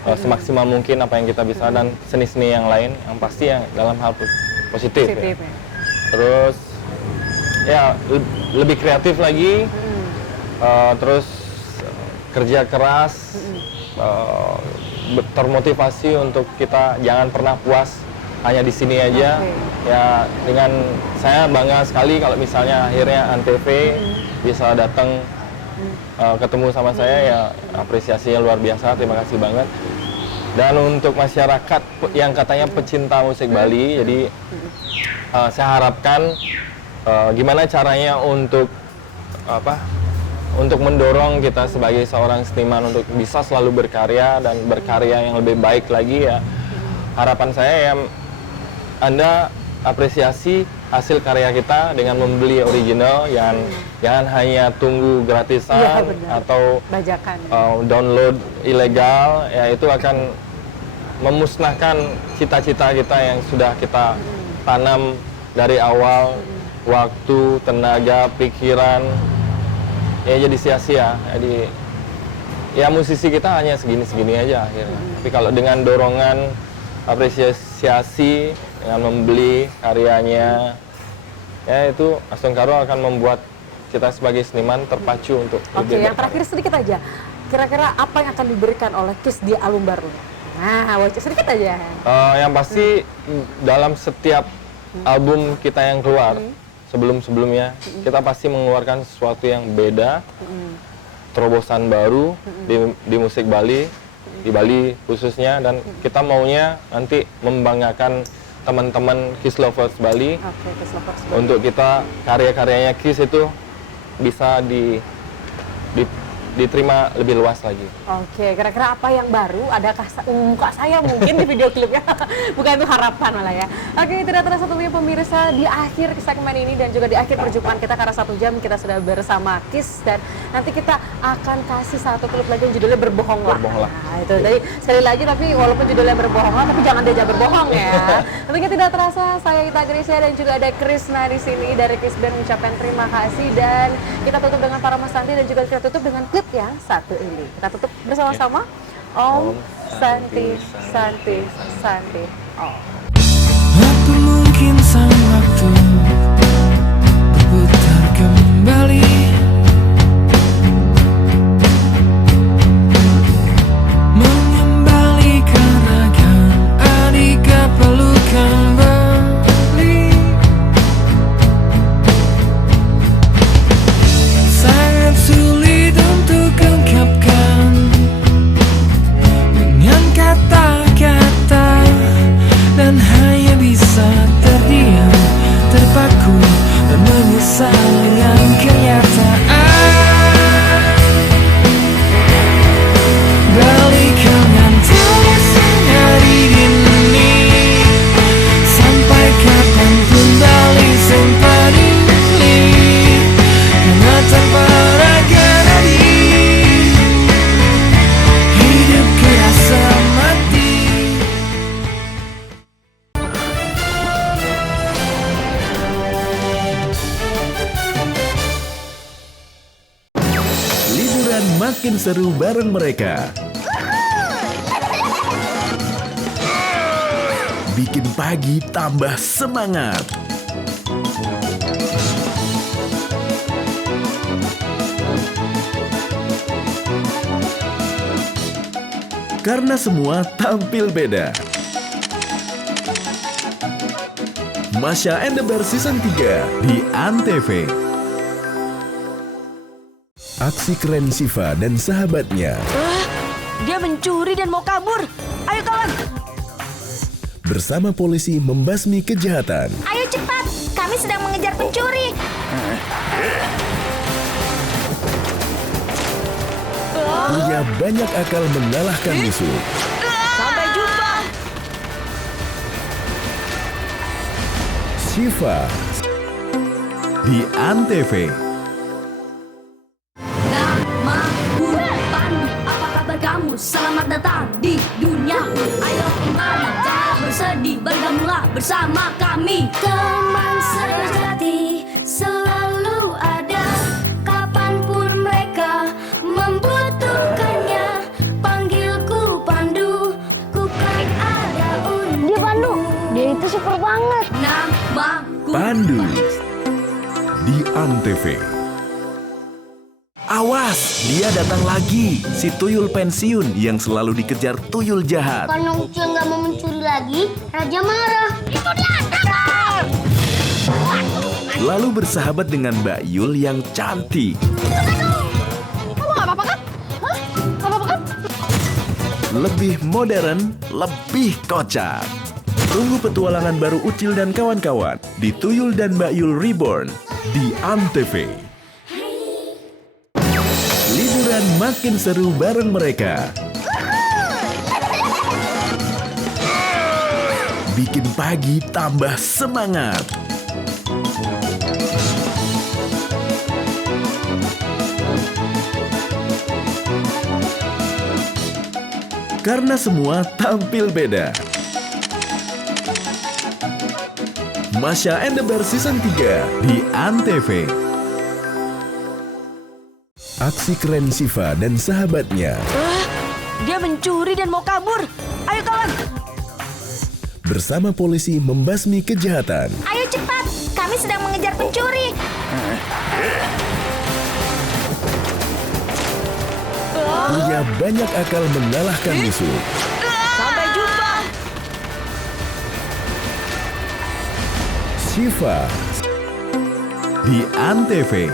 semaksimal mungkin apa yang kita bisa, dan seni-seni yang lain yang pasti yang dalam hal positif ya. Terus ya lebih kreatif lagi, terus kerja keras, termotivasi untuk kita jangan pernah puas hanya di sini aja. Ya, dengan saya bangga sekali kalau misalnya akhirnya Antv bisa datang ketemu sama saya, ya apresiasinya luar biasa, terima kasih banget. Dan untuk masyarakat yang katanya pecinta musik Bali, jadi saya harapkan gimana caranya untuk untuk mendorong kita sebagai seorang seniman untuk bisa selalu berkarya dan berkarya yang lebih baik lagi ya. Harapan saya ya Anda apresiasi hasil karya kita dengan membeli original, yang jangan hanya tunggu gratisan atau bajakan, download ilegal, ya itu akan memusnahkan cita-cita kita yang sudah kita tanam dari awal, waktu, tenaga, pikiran, ya jadi sia-sia. Jadi ya musisi kita hanya segini-segini aja akhirnya. Tapi kalau dengan dorongan, apresiasi, dengan membeli karyanya, ya itu Astungkaro akan membuat kita sebagai seniman terpacu untuk Oke, yang terakhir sedikit aja. Kira-kira apa yang akan diberikan oleh Kiss di album baru? Nah, sedikit aja. Yang pasti dalam setiap album kita yang keluar, sebelum-sebelumnya, kita pasti mengeluarkan sesuatu yang beda, terobosan baru di musik Bali, di Bali khususnya, dan kita maunya nanti membanggakan teman-teman Kiss Lovers Bali. Kiss Lovers Bali. Untuk kita karya-karyanya Kiss itu bisa diterima lebih luas lagi. Oke, kira-kira apa yang baru? Adakah muka saya mungkin di video klipnya? Bukan itu harapan malah ya. Oke, tidak terasa tentunya pemirsa di akhir segmen ini dan juga di akhir perjumpaan kita karena 1 jam kita sudah bersama Kiss dan nanti kita akan kasih satu klip lagi yang judulnya Berbohong Lah. Berbohong Lah. Nah, itu tadi sekali lagi tapi walaupun judulnya Berbohong Lah tapi jangan diajak berbohong ya. Tentunya tidak terasa saya Ita Grisya dan juga ada Krisna di sini dari Kiss Band mengucapkan terima kasih dan kita tutup dengan para Mas Santi dan juga kita tutup dengan klip yang satu ini. Kita tutup bersama-sama. Om Santi Santi Santi Om. Apa mungkin sang waktu berputar kembali, mengembalikan ragam adik pelukan kembali. Sangat sulit untuk ungkapkan dengan kata-kata dan hanya bisa terdiam, terpaku dan menyesal dengan kenyataan. Balikan terus hari ini, sampai kapanpun balik simpan ini, karena tanpa raga nadi hidup kerasa mati. Liburan makin seru bareng mereka. Bikin pagi tambah semangat. Karena semua tampil beda. Masha and the Bear Season 3 di Antv. Aksi keren Siva dan sahabatnya Dia mencuri dan mau kabur. Ayo kawan. bersama polisi membasmi kejahatan. Ayo cepat, kami sedang mengejar pencuri. Punya banyak akal mengalahkan musuh. Sampai jumpa. Siva di Antv. Namaku Pandu, apa kabar kamu? Selamat datang di duniaku. Ayo kemana? Jangan bersedih, bergabunglah bersama kami. Teman sejati selalu ada, kapanpun mereka membutuhkannya. Panggilku Pandu, ku kan ada untukmu. Dia Pandu, dia itu super banget. Namaku Pandu di Antv. Awas, dia datang lagi. Si tuyul pensiun yang selalu dikejar tuyul jahat. Karena Ucil nggak mau mencuri lagi, Raja marah. Itu dia, tangkap! Lalu bersahabat dengan Mbak Yul yang cantik. Kamu nggak apa-apa kan? Hah? Nggak apa-apa kan? Lebih modern, lebih kocak. Tunggu petualangan baru Ucil dan kawan-kawan di Tuyul dan Mbak Yul Reborn di Antv. Liburan makin seru bareng mereka. Bikin pagi tambah semangat. Karena semua tampil beda. Masha and the Bear Season 3 di Antv. Aksi keren Siva dan sahabatnya Dia mencuri dan mau kabur. Ayo kawan. bersama polisi membasmi kejahatan. Ayo cepat, kami sedang mengejar pencuri. Punya banyak akal mengalahkan musuh. Sampai jumpa. Siva di Antv.